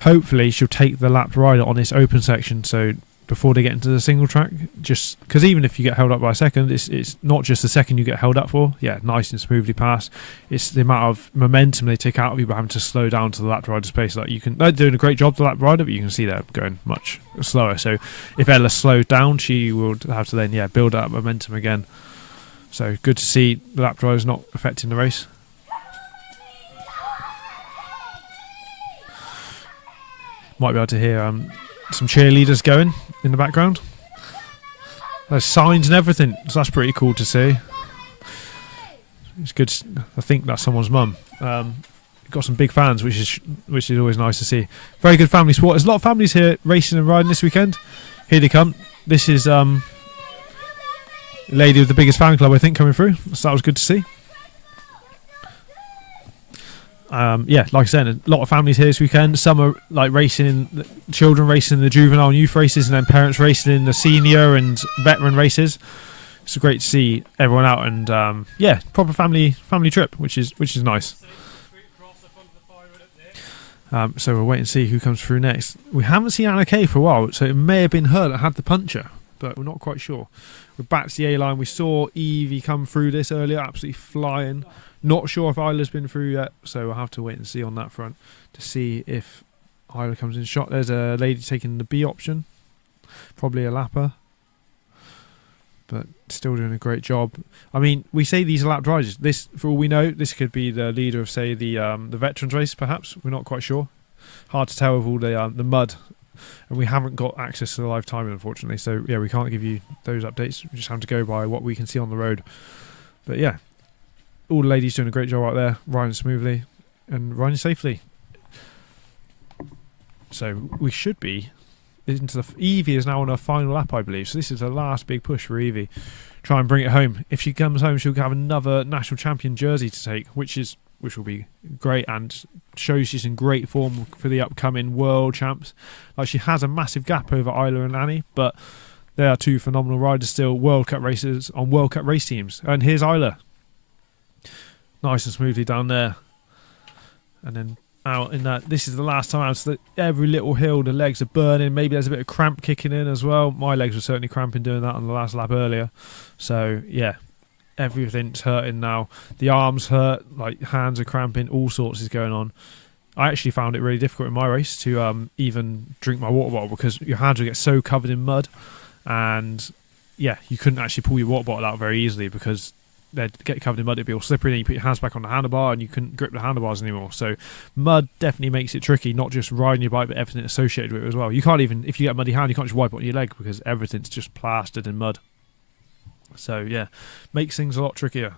Hopefully she'll take the lap rider on this open section, so before they get into the single track, just because even if you get held up by a second, it's not just the second you get held up for. Yeah, nice and smoothly passed. It's the amount of momentum they take out of you by having to slow down to the lap rider's pace. Like they're doing a great job, the lap rider, but you can see they're going much slower. So if Ella slowed down, she will have to then build up momentum again. So good to see the lap driver's not affecting the race. Might be able to hear some cheerleaders going in the background. There's signs and everything, so that's pretty cool to see. It's good. I think that's someone's mum. Got some big fans, which is always nice to see. Very good family sport. There's a lot of families here racing and riding this weekend. Here they come. This is lady with the biggest fan club, I think, coming through. So that was good to see. Like I said, a lot of families here this weekend. Some are like children racing in the juvenile and youth races, and then parents racing in the senior and veteran races. It's great to see everyone out, and proper family trip, which is nice. So we'll wait and see who comes through next. We haven't seen Anna Kay for a while, so it may have been her that had the puncher, but we're not quite sure. We're back to the A-line. We saw Evie come through this earlier, absolutely flying. Not sure if Isla's been through yet, so we'll have to wait and see on that front to see if Isla comes in shot. There's a lady taking the B option, probably a lapper, but still doing a great job. I mean, we say these are lap drivers. This, for all we know, this could be the leader of, say, the veterans race. Perhaps we're not quite sure. Hard to tell with all the mud, and we haven't got access to the live timing, unfortunately. So yeah, we can't give you those updates. We just have to go by what we can see on the road. But yeah. All the ladies doing a great job out there, riding smoothly and riding safely. So we should be into the... Evie is now on her final lap, I believe. So this is the last big push for Evie. Try and bring it home. If she comes home, she'll have another national champion jersey to take, which will be great and shows she's in great form for the upcoming world champs. Like, she has a massive gap over Isla and Annie, but they are two phenomenal riders still, World Cup racers on World Cup race teams. And here's Isla. Nice and smoothly down there, and then out in that. This is the last time out, so that every little hill the legs are burning. Maybe there's a bit of cramp kicking in as well. My legs were certainly cramping doing that on the last lap earlier. So yeah, everything's hurting now. The arms hurt, like hands are cramping, all sorts is going on. I actually found it really difficult in my race to even drink my water bottle, because your hands would get so covered in mud, and yeah, you couldn't actually pull your water bottle out very easily because they'd get covered in mud, it'd be all slippery, and you put your hands back on the handlebar and you couldn't grip the handlebars anymore. So mud definitely makes it tricky, not just riding your bike, but everything associated with it as well. You can't even, if you get a muddy hand, you can't just wipe it on your leg because everything's just plastered in mud. So yeah, makes things a lot trickier.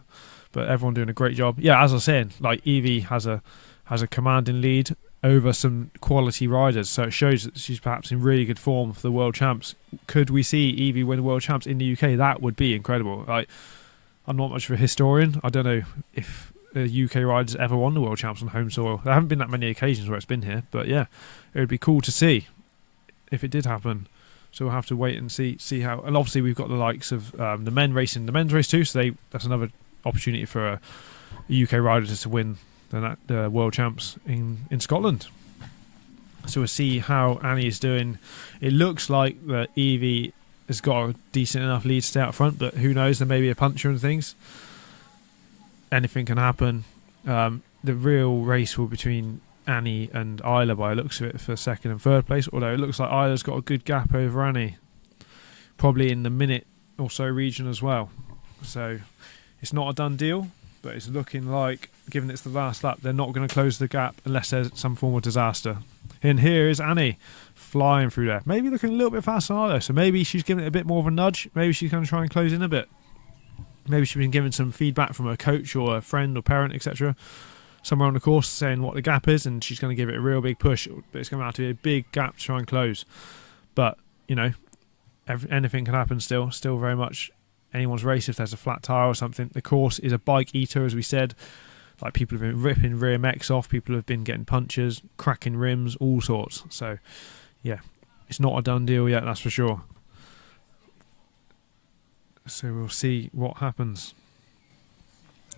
But everyone doing a great job. Yeah, as I was saying, like Evie has a commanding lead over some quality riders, so it shows that she's perhaps in really good form for the World Champs. Could we see Evie win the World Champs in the UK? That would be incredible. Like, I'm not much of a historian. I don't know if UK riders ever won the World Champs on home soil. There haven't been that many occasions where it's been here, but yeah, it would be cool to see if it did happen. So we'll have to wait and see how. And obviously we've got the likes of the men racing the men's race too, so that's another opportunity for a UK rider to win the World Champs in Scotland. So we'll see how Annie is doing. It looks like that Evie has got a decent enough lead to stay out front, but who knows, there may be a puncher and things. Anything can happen. The real race will be between Annie and Isla by the looks of it for second and third place, although it looks like Isla's got a good gap over Annie, probably in the minute or so region as well. So it's not a done deal, but it's looking like, given it's the last lap, they're not going to close the gap unless there's some form of disaster. And here is Annie flying through there, maybe looking a little bit faster than Isla, so maybe she's giving it a bit more of a nudge. Maybe she's going to try and close in a bit. Maybe she's been given some feedback from her coach or a friend or parent, etc., somewhere on the course saying what the gap is, and she's going to give it a real big push, but it's going to have to be a big gap to try and close. But you know, anything can happen still very much anyone's race if there's a flat tire or something. The course is a bike eater, as we said. Like, people have been ripping rear mechs off, people have been getting punches, cracking rims, all sorts. So yeah, it's not a done deal yet, that's for sure. So we'll see what happens.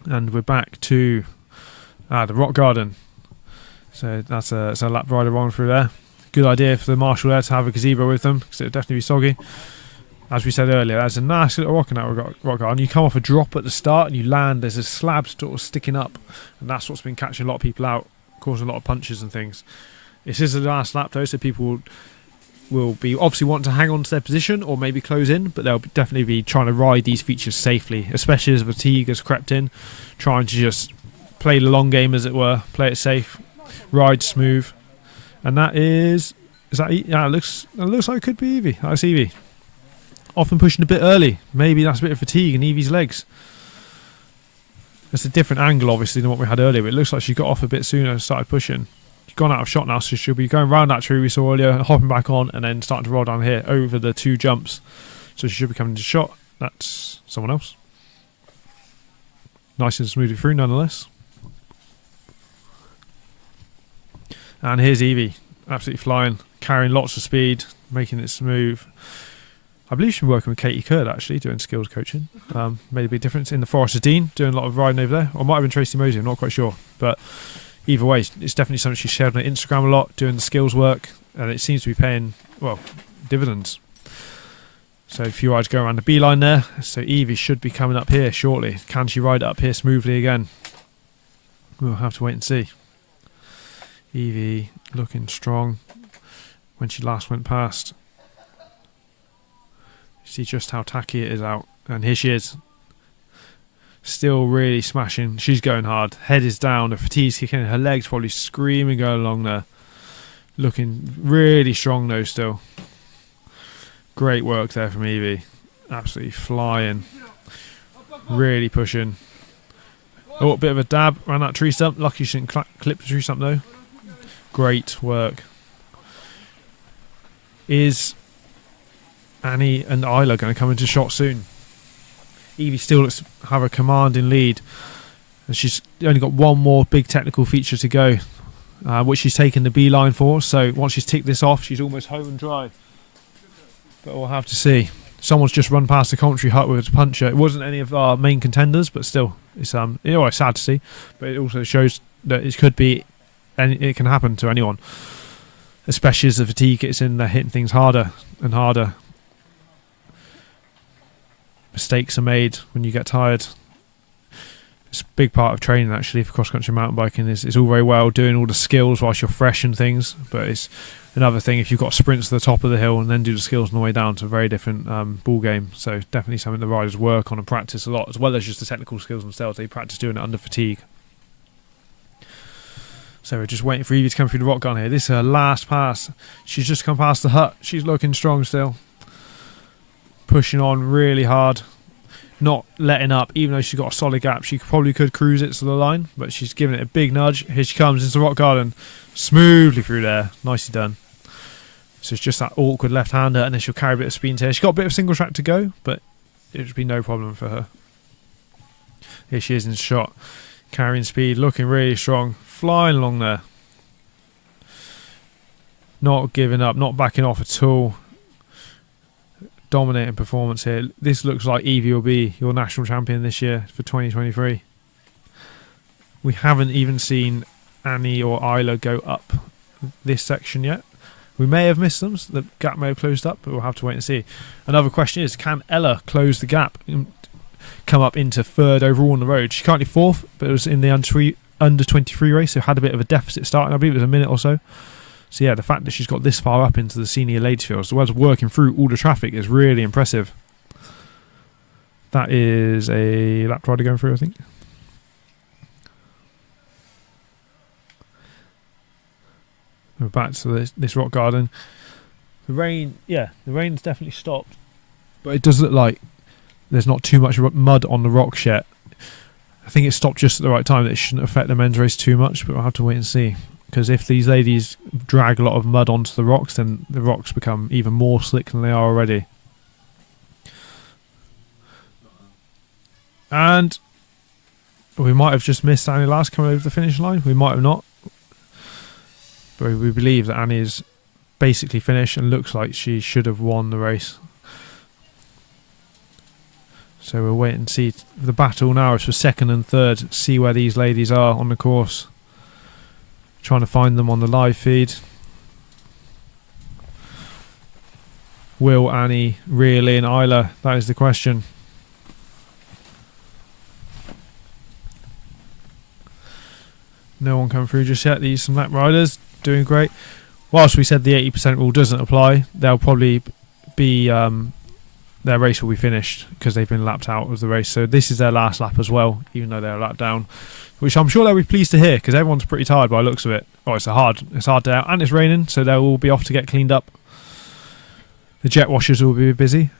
And we're back to the rock garden. So that's a lap rider on through there. Good idea for the marshal there to have a gazebo with them, because it would definitely be soggy. As we said earlier, there's a nice little rock in that rock garden. You come off a drop at the start and you land, there's a slab sort of sticking up, and that's what's been catching a lot of people out, causing a lot of punches and things. This is the last lap though, so people will be obviously wanting to hang on to their position or maybe close in, but they'll definitely be trying to ride these features safely, especially as fatigue has crept in, trying to just play the long game, as it were, play it safe, ride smooth. And that is that? Yeah, it looks like it could be Evie. That's Evie. Often pushing a bit early. Maybe that's a bit of fatigue in Evie's legs. It's a different angle, obviously, than what we had earlier, but it looks like she got off a bit sooner and started pushing. She's gone out of shot now, so she'll be going around that tree we saw earlier, hopping back on, and then starting to roll down here over the two jumps. So she should be coming to shot. That's someone else. Nice and smooth through, nonetheless. And here's Evie, absolutely flying, carrying lots of speed, making it smooth. I believe she's been working with Katie Kurd, actually, doing skills coaching. Made a big difference in the Forest of Dean, doing a lot of riding over there. Or it might have been Tracy Mosey, I'm not quite sure. But either way, it's definitely something she shared on Instagram a lot, doing the skills work, and it seems to be paying, well, dividends. So a few rides go around the beeline there. So Evie should be coming up here shortly. Can she ride up here smoothly again? We'll have to wait and see. Evie looking strong when she last went past. See just how tacky it is out, and here she is, still really smashing. She's going hard, head is down, the fatigue's kicking in, her legs probably screaming going along there, looking really strong though still. Great work there from Evie, absolutely flying, really pushing. Oh, a bit of a dab around that tree stump, lucky she didn't clip the tree stump though. Great work. Is Annie and Isla going to come into shot soon? Evie still looks to have a commanding lead, and she's only got one more big technical feature to go, which she's taken the beeline for. So once she's ticked this off, she's almost home and dry. But we'll have to see. Someone's just run past the commentary hut with a puncher. It wasn't any of our main contenders, but still, it's sad to see. But it also shows that it could be, and it can happen to anyone, especially as the fatigue gets in. They're hitting things harder and harder. Mistakes are made when you get tired. It's a big part of training actually for cross-country mountain biking. It's all very well doing all the skills whilst you're fresh and things, but it's another thing if you've got sprints to the top of the hill and then do the skills on the way down. It's a very different ball game. So definitely something the riders work on and practice a lot, as well as just the technical skills themselves. They practice doing it under fatigue. So we're just waiting for Evie to come through the rock garden here. This is her last pass. She's just come past the hut. She's looking strong still. Pushing on really hard. Not letting up, even though she's got a solid gap. She probably could cruise it to the line, but she's giving it a big nudge. Here she comes into the rock garden. Smoothly through there. Nicely done. So it's just that awkward left-hander, and then she'll carry a bit of speed here. She's got a bit of single track to go, but it would be no problem for her. Here she is in shot. Carrying speed, looking really strong. Flying along there. Not giving up, not backing off at all. Dominating performance here. This looks like Evie will be your national champion this year for 2023. We haven't even seen Annie or Isla go up this section yet. We may have missed them, so the gap may have closed up, but we'll have to wait and see. Another question is, can Ella close the gap and come up into third overall on the road? She's currently fourth, but it was in the under 23 race, so had a bit of a deficit start, and I believe it was a minute or so. So yeah, the fact that she's got this far up into the senior ladies field, as well as working through all the traffic, is really impressive. That is a lap rider going through, I think. We're back to this rock garden. The rain's definitely stopped, but it does look like there's not too much mud on the rocks yet. I think it stopped just at the right time. That it shouldn't affect the men's race too much, but we'll have to wait and see. Because if these ladies drag a lot of mud onto the rocks, then the rocks become even more slick than they are already. And we might have just missed Annie Last coming over the finish line. We might have not. But we believe that Annie is basically finished and looks like she should have won the race. So we'll wait and see. The battle now is for second and third. See where these ladies are on the course. Trying to find them on the live feed. Will Annie reel in Isla? That is the question. No one come through just yet. These some lap riders doing great. Whilst we said the 80% rule doesn't apply, they'll probably be their race will be finished because they've been lapped out of the race. So this is their last lap as well, even though they're lapped down, which I'm sure they'll be pleased to hear because everyone's pretty tired by the looks of it. Oh, it's a hard day out and it's raining, so they'll all be off to get cleaned up. The jet washers will be busy.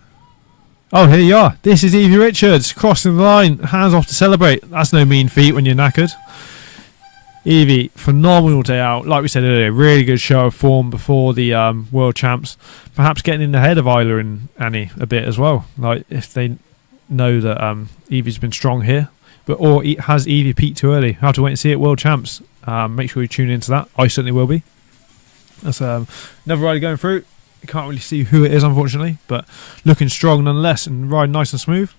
Oh, here you are. This is Evie Richards crossing the line, hands off to celebrate. That's no mean feat when you're knackered. Evie, phenomenal day out. Like we said earlier, really good show of form before the World Champs. Perhaps getting in the head of Isla and Annie a bit as well. Like if they know that Evie's been strong here, or has Evie peaked too early? We'll have to wait and see at World Champs. Make sure you tune into that. I certainly will be. That's another rider going through. You can't really see who it is, unfortunately, but looking strong nonetheless and riding nice and smooth.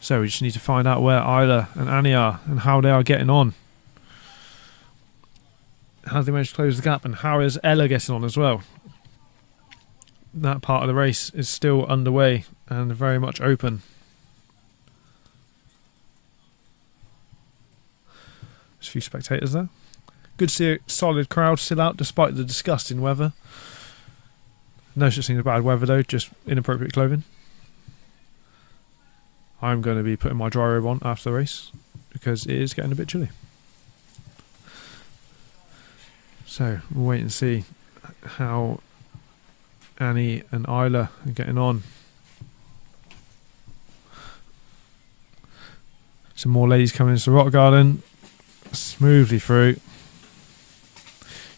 So we just need to find out where Isla and Annie are and how they are getting on. How they managed to close the gap, and how is Ella getting on as well? That part of the race is still underway and very much open. There's a few spectators there. Good to see a solid crowd still out despite the disgusting weather. No such thing as bad weather though, just inappropriate clothing. I'm going to be putting my dry robe on after the race because it is getting a bit chilly. So we'll wait and see how Annie and Isla are getting on. Some more ladies coming into the rock garden. Smoothly through.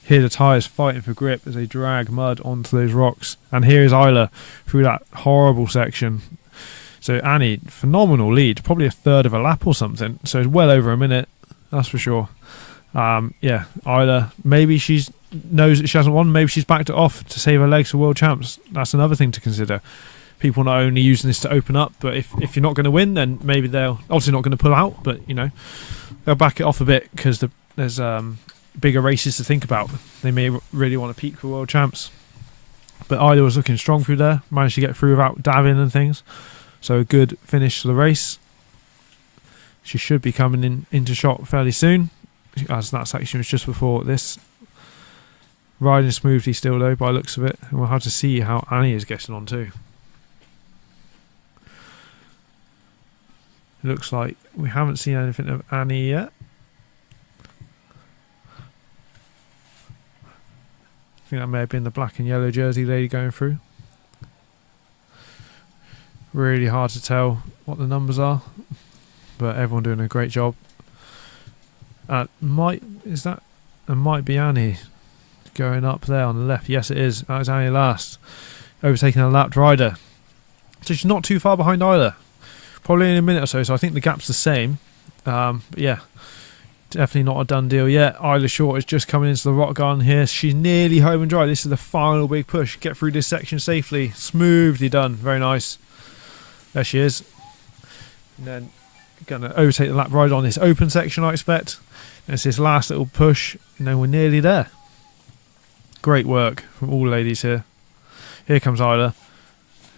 Hear the tyres fighting for grip as they drag mud onto those rocks. And here is Isla through that horrible section. So Annie, phenomenal lead, probably a third of a lap or something. So it's well over a minute, that's for sure. Yeah, Isla, maybe she knows that she hasn't won. Maybe she's backed it off to save her legs for World Champs. That's another thing to consider. People not only using this to open up, but if you're not going to win, then maybe they'll obviously not going to pull out. But you know, they'll back it off a bit because there's bigger races to think about. They may really want to peak for World Champs. But Isla was looking strong through there. Managed to get through without dabbing and things. So a good finish to the race. She should be coming into shot fairly soon, as that section was just before this. Riding smoothly still though, by the looks of it. And we'll have to see how Annie is getting on too. It looks like we haven't seen anything of Annie yet. I think that may have been the black and yellow jersey lady going through. Really hard to tell what the numbers are, but everyone doing a great job. It might be Annie going up there on the left. Yes, it is. That is Annie last, overtaking a lapped rider. So she's not too far behind either. Probably in a minute or so. So I think the gap's the same. But yeah, definitely not a done deal yet. Isla Short is just coming into the rock garden here. She's nearly home and dry. This is the final big push. Get through this section safely. Smoothly done. Very nice. There she is. And then going to overtake the lap rider on this open section, I expect. And it's this last little push. And then we're nearly there. Great work from all ladies here. Here comes Isla.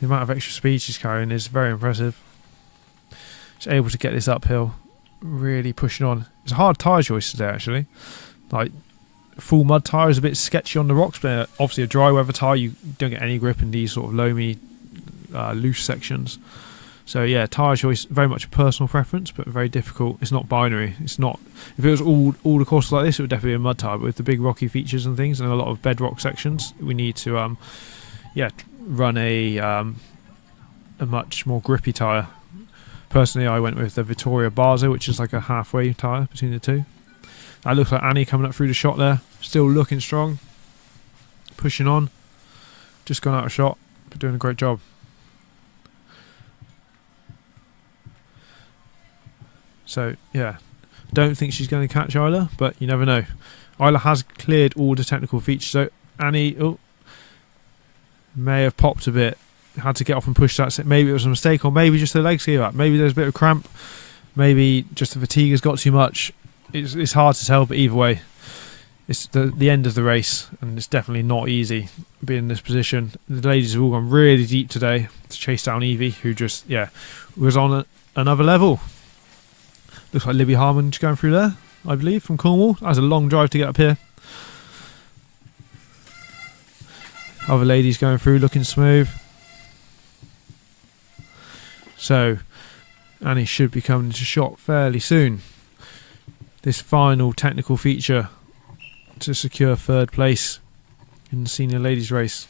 The amount of extra speed she's carrying is very impressive. She's able to get this uphill. Really pushing on. It's a hard tyre choice today, actually. Like, full mud tyre is a bit sketchy on the rocks, but obviously a dry weather tyre, you don't get any grip in these sort of loamy, loose sections. So yeah, tyre choice, very much a personal preference, but very difficult. It's not binary. It's not. If it was all the courses like this, it would definitely be a mud tyre. But with the big rocky features and things, and a lot of bedrock sections, we need to, run a much more grippy tyre. Personally, I went with the Vittoria Barza, which is like a halfway tyre between the two. That looks like Annie coming up through the shot there. Still looking strong. Pushing on. Just gone out of shot, but doing a great job. So, yeah. Don't think she's going to catch Isla, but you never know. Isla has cleared all the technical features, so Annie may have popped a bit. Had to get off and push that. Maybe it was a mistake, or maybe just the legs gave up. Maybe there's a bit of cramp. Maybe just the fatigue has got too much. It's hard to tell, but either way, it's the end of the race, and it's definitely not easy being in this position. The ladies have all gone really deep today to chase down Evie, who just was on another level. Looks like Libby Harmon going through there, I believe, from Cornwall. That was a long drive to get up here. Other ladies going through, looking smooth. So, Annie should be coming into shot fairly soon. This final technical feature to secure third place in the senior ladies race.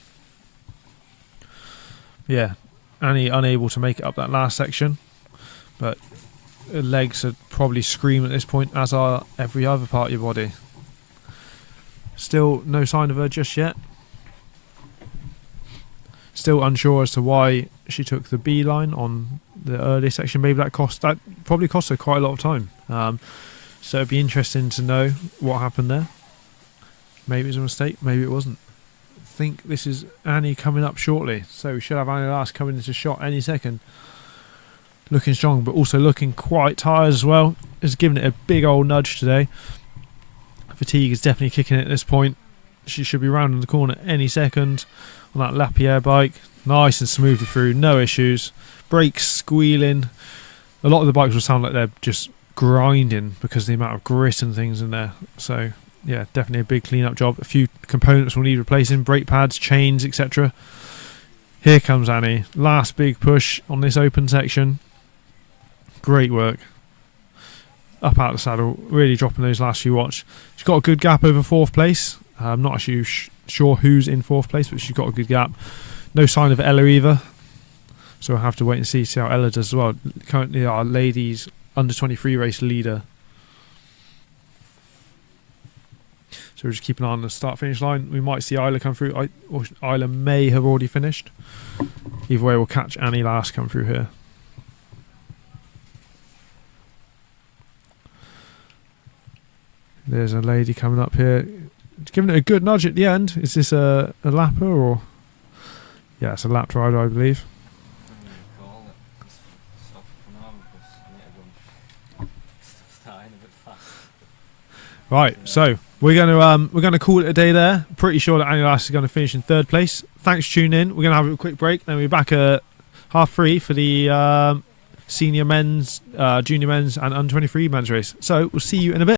Yeah, Annie unable to make it up that last section, but her legs are probably scream at this point, as are every other part of your body. Still no sign of her just yet. Still unsure as to why she took the B line on the early section. Maybe that probably cost her quite a lot of time. So it'd be interesting to know what happened there. Maybe it was a mistake, maybe it wasn't. I think this is Annie coming up shortly, so we should have Annie last coming into shot any second. Looking strong, but also looking quite tired as well. Has given it a big old nudge today. Fatigue is definitely kicking it at this point. She should be rounding the corner any second on that Lapierre bike. Nice and smoothly through, no issues. Brakes squealing. A lot of the bikes will sound like they're just grinding because of the amount of grit and things in there. So yeah, definitely a big clean-up job. A few components will need replacing, brake pads, chains, etc. Here comes Annie. Last big push on this open section. Great work. Up out the saddle, really dropping those last few watts. She's got a good gap over fourth place. I'm not actually sure who's in fourth place, but she's got a good gap. No sign of Ella either, so we'll have to wait and see how Ella does as well. Currently our ladies under 23 race leader. So we're just keeping an eye on the start finish line. We might see Isla come through, or Isla may have already finished. Either way, we'll catch Annie last come through here. There's a lady coming up here. Giving it a good nudge at the end. Is this a lapper or? Yeah, it's a lapped rider, I believe. Right, so we're gonna call it a day there. Pretty sure that Annie Lass is going to finish in third place. Thanks for tuning in. We're gonna have a quick break, then we'll be back at 3:30 for the senior men's, junior men's, and under 23 men's race. So we'll see you in a bit.